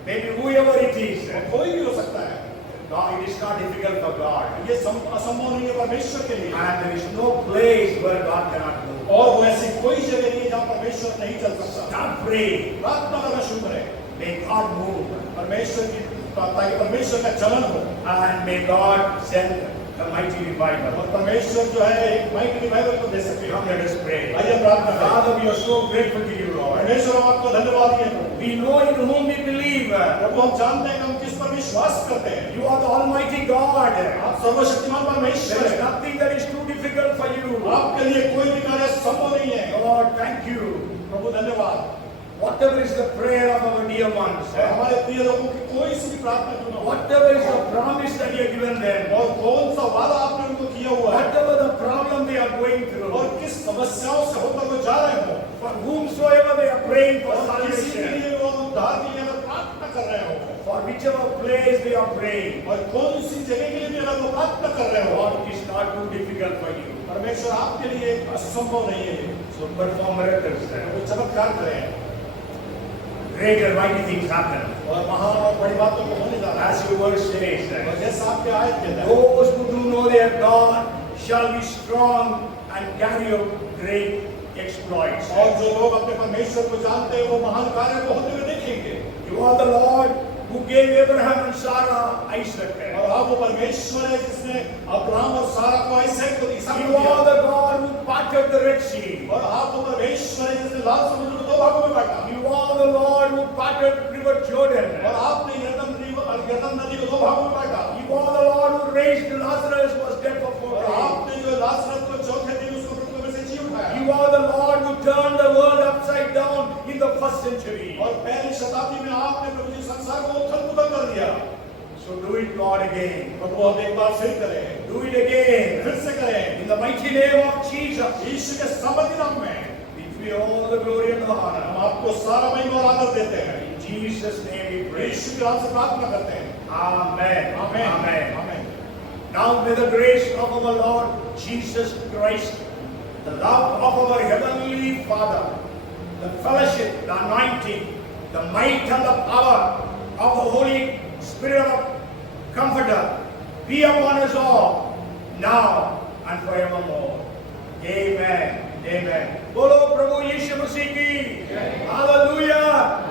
Maybe whoever it is. कोई भी हो सकता है। God, it is not difficult for God. ये असंभव नहीं है परमेश्वर के लिए। And there is no place where God cannot move. और वो ऐसी कोई जगह नहीं है जहाँ परमेश्वर नहीं चल सकता। Start praying. प्रार्थना करना शुरू करें। May God move. परमेश्वर की ताकि परमेश्वर का चलन हो। And may God send a mighty revival. और परमेश्वर जो है एक माइटी रिवाइवल को दे सके। Come, let us pray. आइए प्रार्थना करें। Father, we are so grateful to you, Lord. परमेश्वर हम आपको धन्यवाद दें प्रभु। We know in whom we believe. प्रभु हम जानते हैं कि हम किस पर विश्वास करते हैं। You are the Almighty God. आप सर्वशक्तिमान परमेश्वर There is हैं। nothing that is too difficult for you. आपके लिए कोई भी कार्य संभव नहीं है। Lord, thank you. प्रभु धन्यवाद। Whatever is the prayer of our dear ones, और हमारे प्रिय लोगों की कोई सी भी प्रार्थना क्यों न हो, whatever is the promise that you have given them, और कौन सा वादा आपने उनको किया हुआ है, whatever the problem they are going और through, किस समस्याओं से होकर वो जा रहे हो, for whomsoever they are praying for और किसी के salvation, लिए वो उद्धार के लिए अगर प्रार्थना कर रहे हो, for whichever place they are praying, और कौन सी जगह के लिए भी अगर वो प्रार्थना कर रहे हो, Lord, it is not too difficult for you. परमेश्वर आपके लिए असंभव नहीं है ये। So perform miracles. वो चमत्कार करें Great and mighty things happen. और महान और बड़ी बातों को होने जा रहा है। As your word says, और जैसा आपके आयत के अंदर, those who do know their God shall be strong and carry out great exploits. और जो लोग अपने परमेश्वर को जानते हैं वो महान कार्य को होते हुए देखेंगे। You are the Lord who gave Abraham and Sarah Isaac. और आप वो परमेश्वर है जिसने अब्राहम और सारा को इसहाक को You are the God who parted the Red Sea. और आप वो परमेश्वर है जिसने लाल समुद्र को दो भागों में बांटा। You are the Lord who parted River Jordan. और आपने यरदन नदी को दो भागों में बांटा। You are the Lord who raised Lazarus who was dead for 4 और days. आपने जो लाजरस को चौथे दिन उसको मृत्यु में से जी उठाया। You are the Lord who turned the world upside down in the first century. और पहली शताब्दी में आपने प्रभु जी संसार को उथल-पुथल कर दिया। So do it, God, again. प्रभु अब एक बार फिर करें, Do it again. फिर से करें। In the mighty name of Jesus. यीशु के सामर्थ्य नाम में We give you all the glory and the हम honor. आपको सारा महिमा और आदर देते हैं। In Jesus' name we pray. यीशु के नाम से प्रार्थना करते हैं। Amen. आमीन। Amen. आमीन। Now may the grace of our Lord Jesus Christ, the love of our Heavenly Father, the fellowship, the anointing, the might and the power of the Holy Spirit of Comforter be upon us all, now and forevermore. Amen. Amen. Bolo Prabhu Yishu Masih ki. Hallelujah.